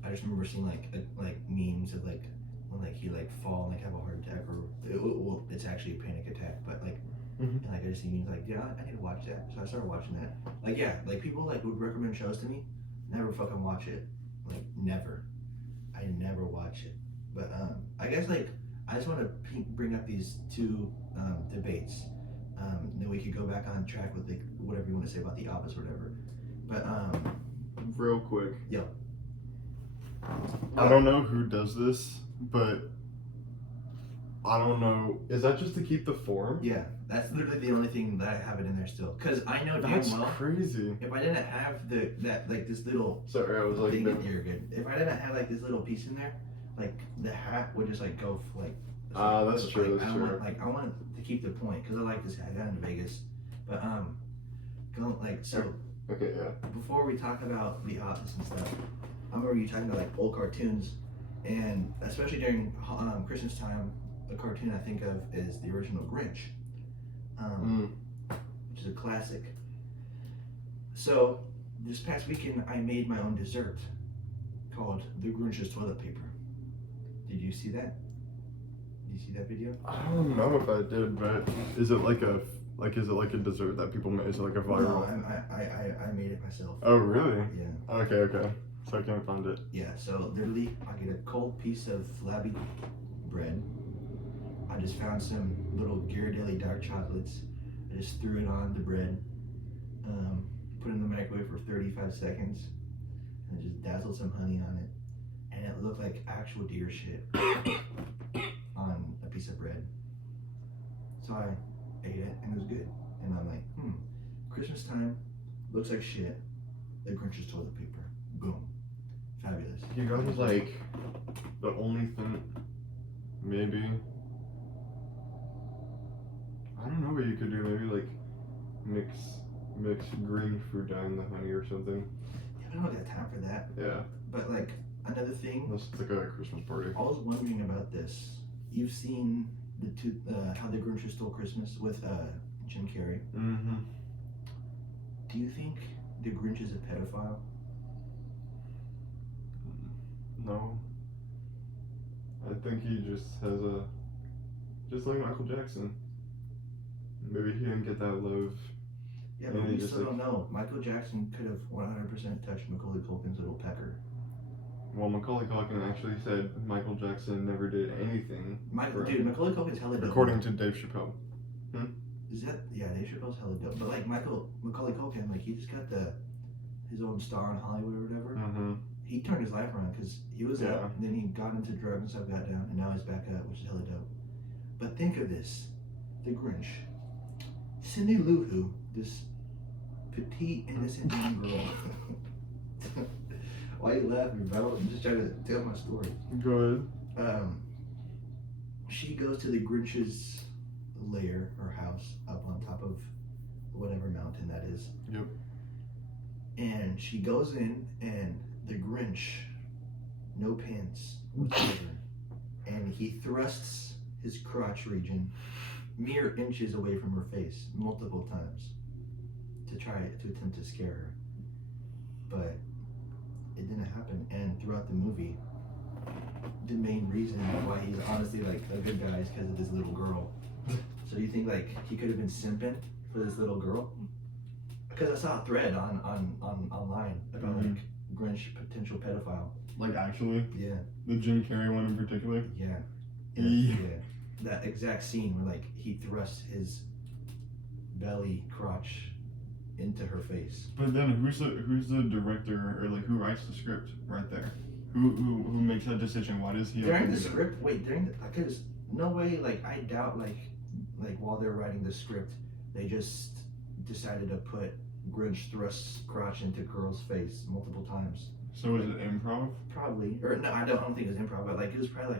I just remember seeing like memes of like when like he like fall and like have a heart attack well, it's actually a panic attack, but like and like I just see memes like yeah, I need to watch that. So I started watching that. Like yeah, like people like would recommend shows to me, never fucking watch it, like never. I never watch it, but I guess like I just want to bring up these two debates. Then we could go back on track with like whatever you want to say about the office or whatever. But real quick. Yo. I don't know who does this, but I don't know. Is that just to keep the form? Yeah, that's literally the only thing that I have it in there still. Cause I know damn That's well. crazy. If I didn't have that like this little Sorry, I was like. thing, you're good. If I didn't have like this little piece in there, like the hat would just like go like. That's true. Like, that's I true. I want to keep the point because I like this hat. I got into Vegas, but go like so. Okay, yeah. Before we talk about the office and stuff, I remember you talking about like old cartoons, and especially during Christmas time, a cartoon I think of is the original Grinch, which is a classic. So this past weekend, I made my own dessert called the Grinch's toilet paper. Did you see that? Did you see that video? I don't know if I did, but is it like a dessert that people make? Is it like a viral? No, I made it myself. Oh really? Yeah. Okay. So I can't find it. Yeah. So literally, I get a cold piece of flabby bread. I just found some little Ghirardelli dark chocolates. I just threw it on the bread. Put it in the microwave for 35 seconds, and just dazzled some honey on it, and it looked like actual deer shit on a piece of bread. So I ate it, and it was good. And I'm like, Christmas time looks like shit. The Grinch's toilet paper. Boom. Fabulous. You guys like the only thing, maybe. I don't know what you could do. Maybe like mix green fruit dye in the honey or something. Yeah, I don't got time for that. Yeah. But like another thing, That's like a Christmas party. I was wondering about this. You've seen How the Grinch Stole Christmas with Jim Carrey. Mm-hmm. Do you think the Grinch is a pedophile? No. I think he just has just like Michael Jackson. Maybe he didn't get that love. Yeah, but we still don't know. Michael Jackson could have 100% touched Macaulay Culkin's little pecker. Well, Macaulay Culkin actually said Michael Jackson never did anything. Macaulay Culkin's hella dope. According to Dave Chappelle. Is that Dave Chappelle's hella dope. But like Macaulay Culkin, like he just got his own star in Hollywood or whatever. Mm-hmm. He turned his life around because he was up, and then he got into drugs and stuff, got down, and now he's back up, which is hella dope. But think of this, the Grinch. Cindy Lou Who, this petite, innocent young girl. Why are you laughing, bro? I'm just trying to tell my story. Go ahead. She goes to the Grinch's lair or house up on top of whatever mountain that is. Yep. And she goes in, and the Grinch, no pants whatsoever, and he thrusts his crotch region mere inches away from her face multiple times to attempt to scare her. But it didn't happen, and throughout the movie, the main reason why he's honestly like a good guy is because of this little girl. So you think like he could have been simping for this little girl? Because I saw a thread on online about like Grinch potential pedophile. Like actually? Yeah. The Jim Carrey one in particular? Yeah. Yeah. That exact scene where like he thrusts his belly crotch into her face. But then who's the director or like who writes the script right there? Who makes that decision? Why does he during the script? Because no way, like I doubt like while they're writing the script they just decided to put Grinch thrusts crotch into girl's face multiple times. So is it improv? Probably, or no, I don't think it was improv, but like it was probably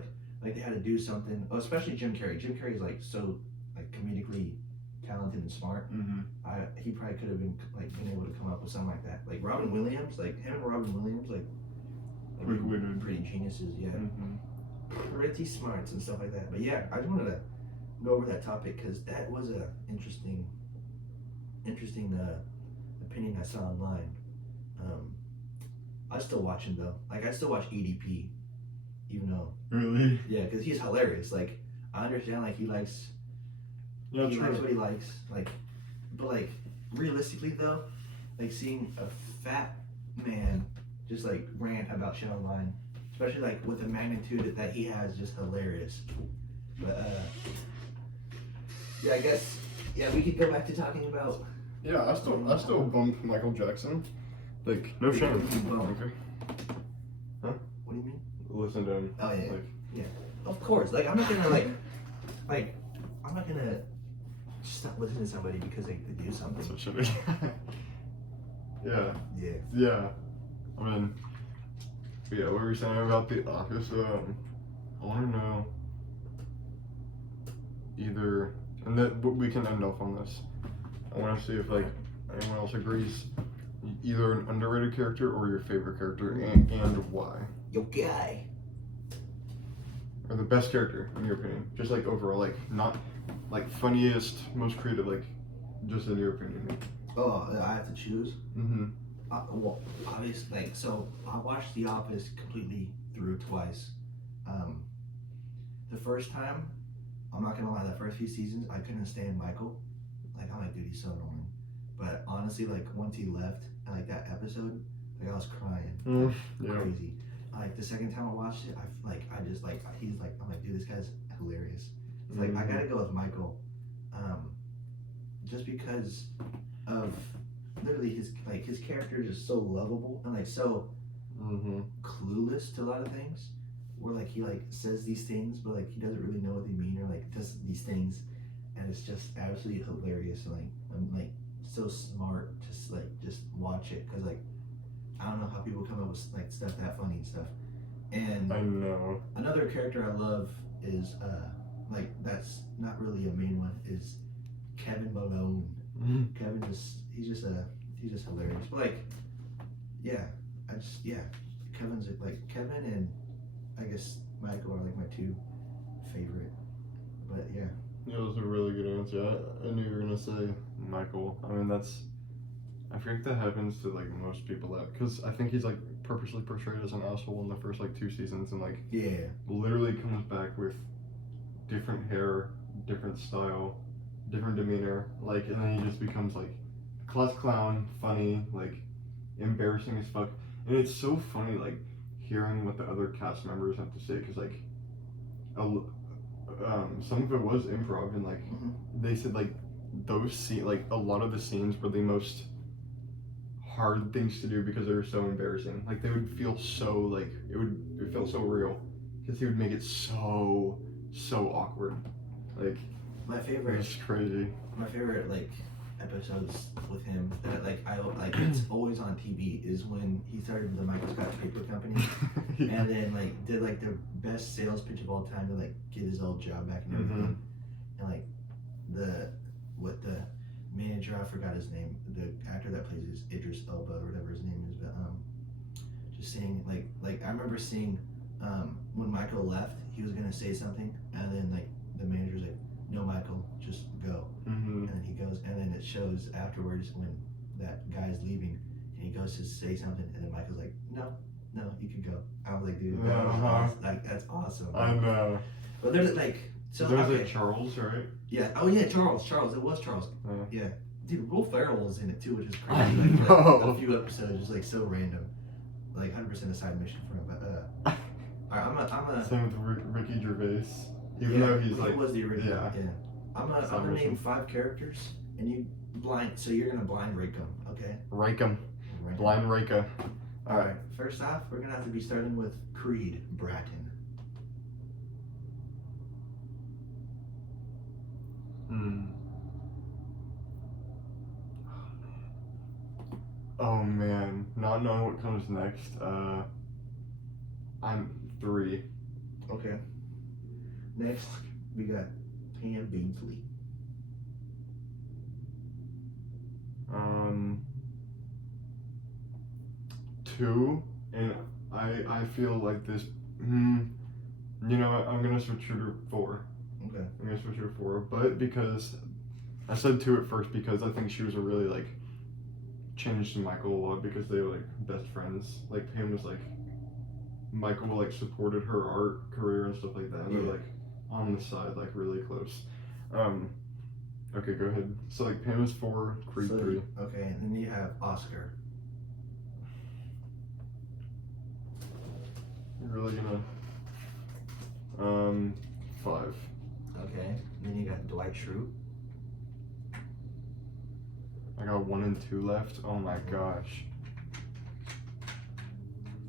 like they had to do something. Oh, especially Jim Carrey. Jim Carrey's like so like comedically talented and smart. Mm-hmm. He probably could have been like been able to come up with something like that. Like Robin Williams, like him and Robin Williams, like Quick-witted. pretty geniuses. Yeah, Mm-hmm. pretty smarts and stuff like that. But yeah, I just wanted to go over that topic because that was a interesting opinion I saw online. I still watch him though. Like I still watch EDP, even though Really? yeah, because he's hilarious. Like I understand like he likes likes what he likes. Like, but like realistically though, like seeing a fat man just like rant about shit online, especially like with the magnitude that he has, just hilarious. But yeah, I guess yeah we could go back to talking about. Yeah, I still bump Michael Jackson. Like, no shame. Okay. What do you mean? Listen to him. Oh yeah, Like, yeah. Of course. Like I'm not gonna like I'm not gonna stop listening to somebody because they do something. that's what should be. Yeah. Yeah. Yeah. I mean, yeah, what were you saying about The Office? I want to know either, and that we can end off on this. I want to see if like anyone else agrees, either an underrated character or your favorite character, and why, Yo guy. or the best character in your opinion, just like overall, like not like funniest, most creative, like just in your opinion. Oh, I have to choose. Mm-hmm. Well, obviously, like so, I watched The Office completely through twice. The first time, I'm not gonna lie, the first few seasons, I couldn't stand Michael. Like I'm like, dude, he's so annoying. But honestly, like once he left, and like that episode, like I was crying, Yeah. crazy. Like the second time I watched it, I just like he's like I'm like, dude, this guy's hilarious. It's like I gotta go with Michael, just because of literally his character is just so lovable and like so clueless to a lot of things. Where like he like says these things, but like he doesn't really know what they mean or like does these things, and it's just absolutely hilarious. And like I'm like so smart to just watch it because like I don't know how people come up with like stuff that funny and stuff. And I know. another character I love is like that's not really a main one is Kevin Malone. Kevin he's just hilarious. But like Kevin's like Kevin and I guess Michael are like my two favorite. But yeah. That was a really good answer. I knew you were gonna say Michael. I mean, I think that happens to like most people because I think he's like purposely portrayed as an asshole in the first like 2 seasons and like literally comes back with different hair, different style, different demeanor, like, and then he just becomes like class clown, funny, like embarrassing as fuck, and it's so funny like hearing what the other cast members have to say because like some of it was improv and like they said like like a lot of the scenes were the most hard things to do because they were so embarrassing. Like they would feel so like it felt so real because he would make it so awkward. Like my favorite. It's crazy. My favorite like episodes with him that like I like it's always on TV is when he started the Michael Scott Paper Company and then like did like the best sales pitch of all time to like get his old job back and everything. And like the manager, I forgot his name, the actor that plays his Idris Elba or whatever his name is, but just saying like I remember seeing when Michael left, he was gonna say something and then like the manager's like, no Michael, just go. And then he goes and then it shows afterwards when that guy's leaving and he goes to say something and then Michael's like, no, you can go. I was like, dude, that was awesome. Like that's awesome. I know. But there's like so there's like Charles, right? Yeah. Oh yeah, Charles. It was Charles. Yeah. Dude, Will Ferrell was in it too, which is crazy. I like know. a few episodes, just like so random, like 100% a side mission for him. But all right, I'm a. Same with Ricky Gervais, even though he's like. He was the original. Yeah. I'm gonna name 5 characters, and you so you're gonna blind rake them, okay? Rake them. Blind Raka. All right. First off, we're gonna have to be starting with Creed Bratton. Oh man, not knowing what comes next. I'm 3. Okay. Next, we got Pam Beasley. Two, and I feel like this. You know what? I'm gonna switch her to 4. Okay. I'm gonna switch her to 4, but because I said 2 at first because I think she was a really like changed to Michael a lot because they were like best friends. Like Pam was like Michael like supported her art career and stuff like that. And they're like on the side, like really close. Okay, go ahead. So like Pam is 4, Creed 3. Okay, and then you have Oscar. You're really gonna 5. Okay, and then you got Dwight Schrute. I got 1 and 2 left. Oh my gosh.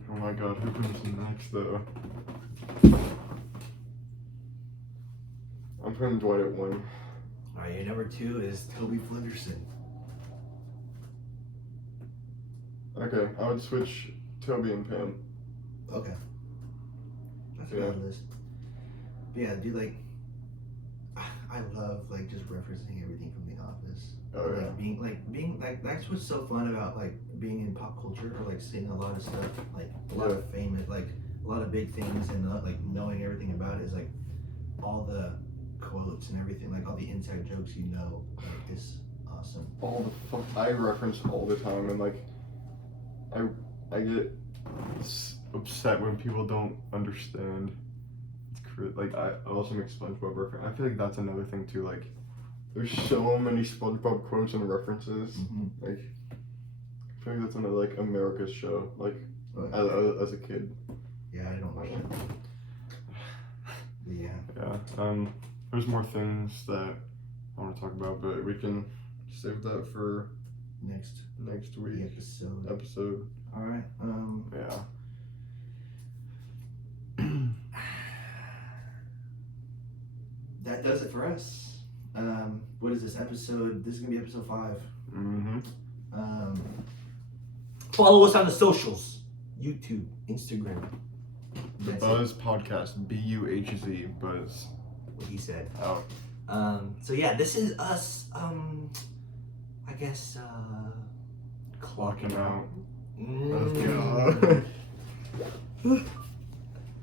Oh my god, who comes next though? I'm putting Dwight at 1. Alright, your number 2 is Toby Flinderson. Okay, I would switch Toby and Pam. Okay. That's a good list. But yeah, dude, like, I love, like, just referencing everything from The Office. Oh yeah. Being like, that's what's so fun about, like, being in pop culture, or, like, seeing a lot of stuff, like, a lot of famous, like, a lot of big things, and, like, knowing everything about it is, like, all the quotes and everything, like, all the inside jokes, you know, like, is awesome. All the fuck I reference all the time, and, like, I get upset when people don't understand. Like I also make SpongeBob reference. I feel like that's another thing too. Like there's so many SpongeBob quotes and references. Like I feel like that's another like America's show. Like as a kid. Yeah, I don't watch it. Yeah. Yeah. There's more things that I want to talk about, but we can save that for next week episode. All right. Yeah. That does it for us. What is this episode? This is gonna be episode 5. Follow us on the socials: YouTube, Instagram. The Buhz podcast, Buhz, Buhz. What he said. Oh. So yeah, this is us. I guess clocking out. Let's go.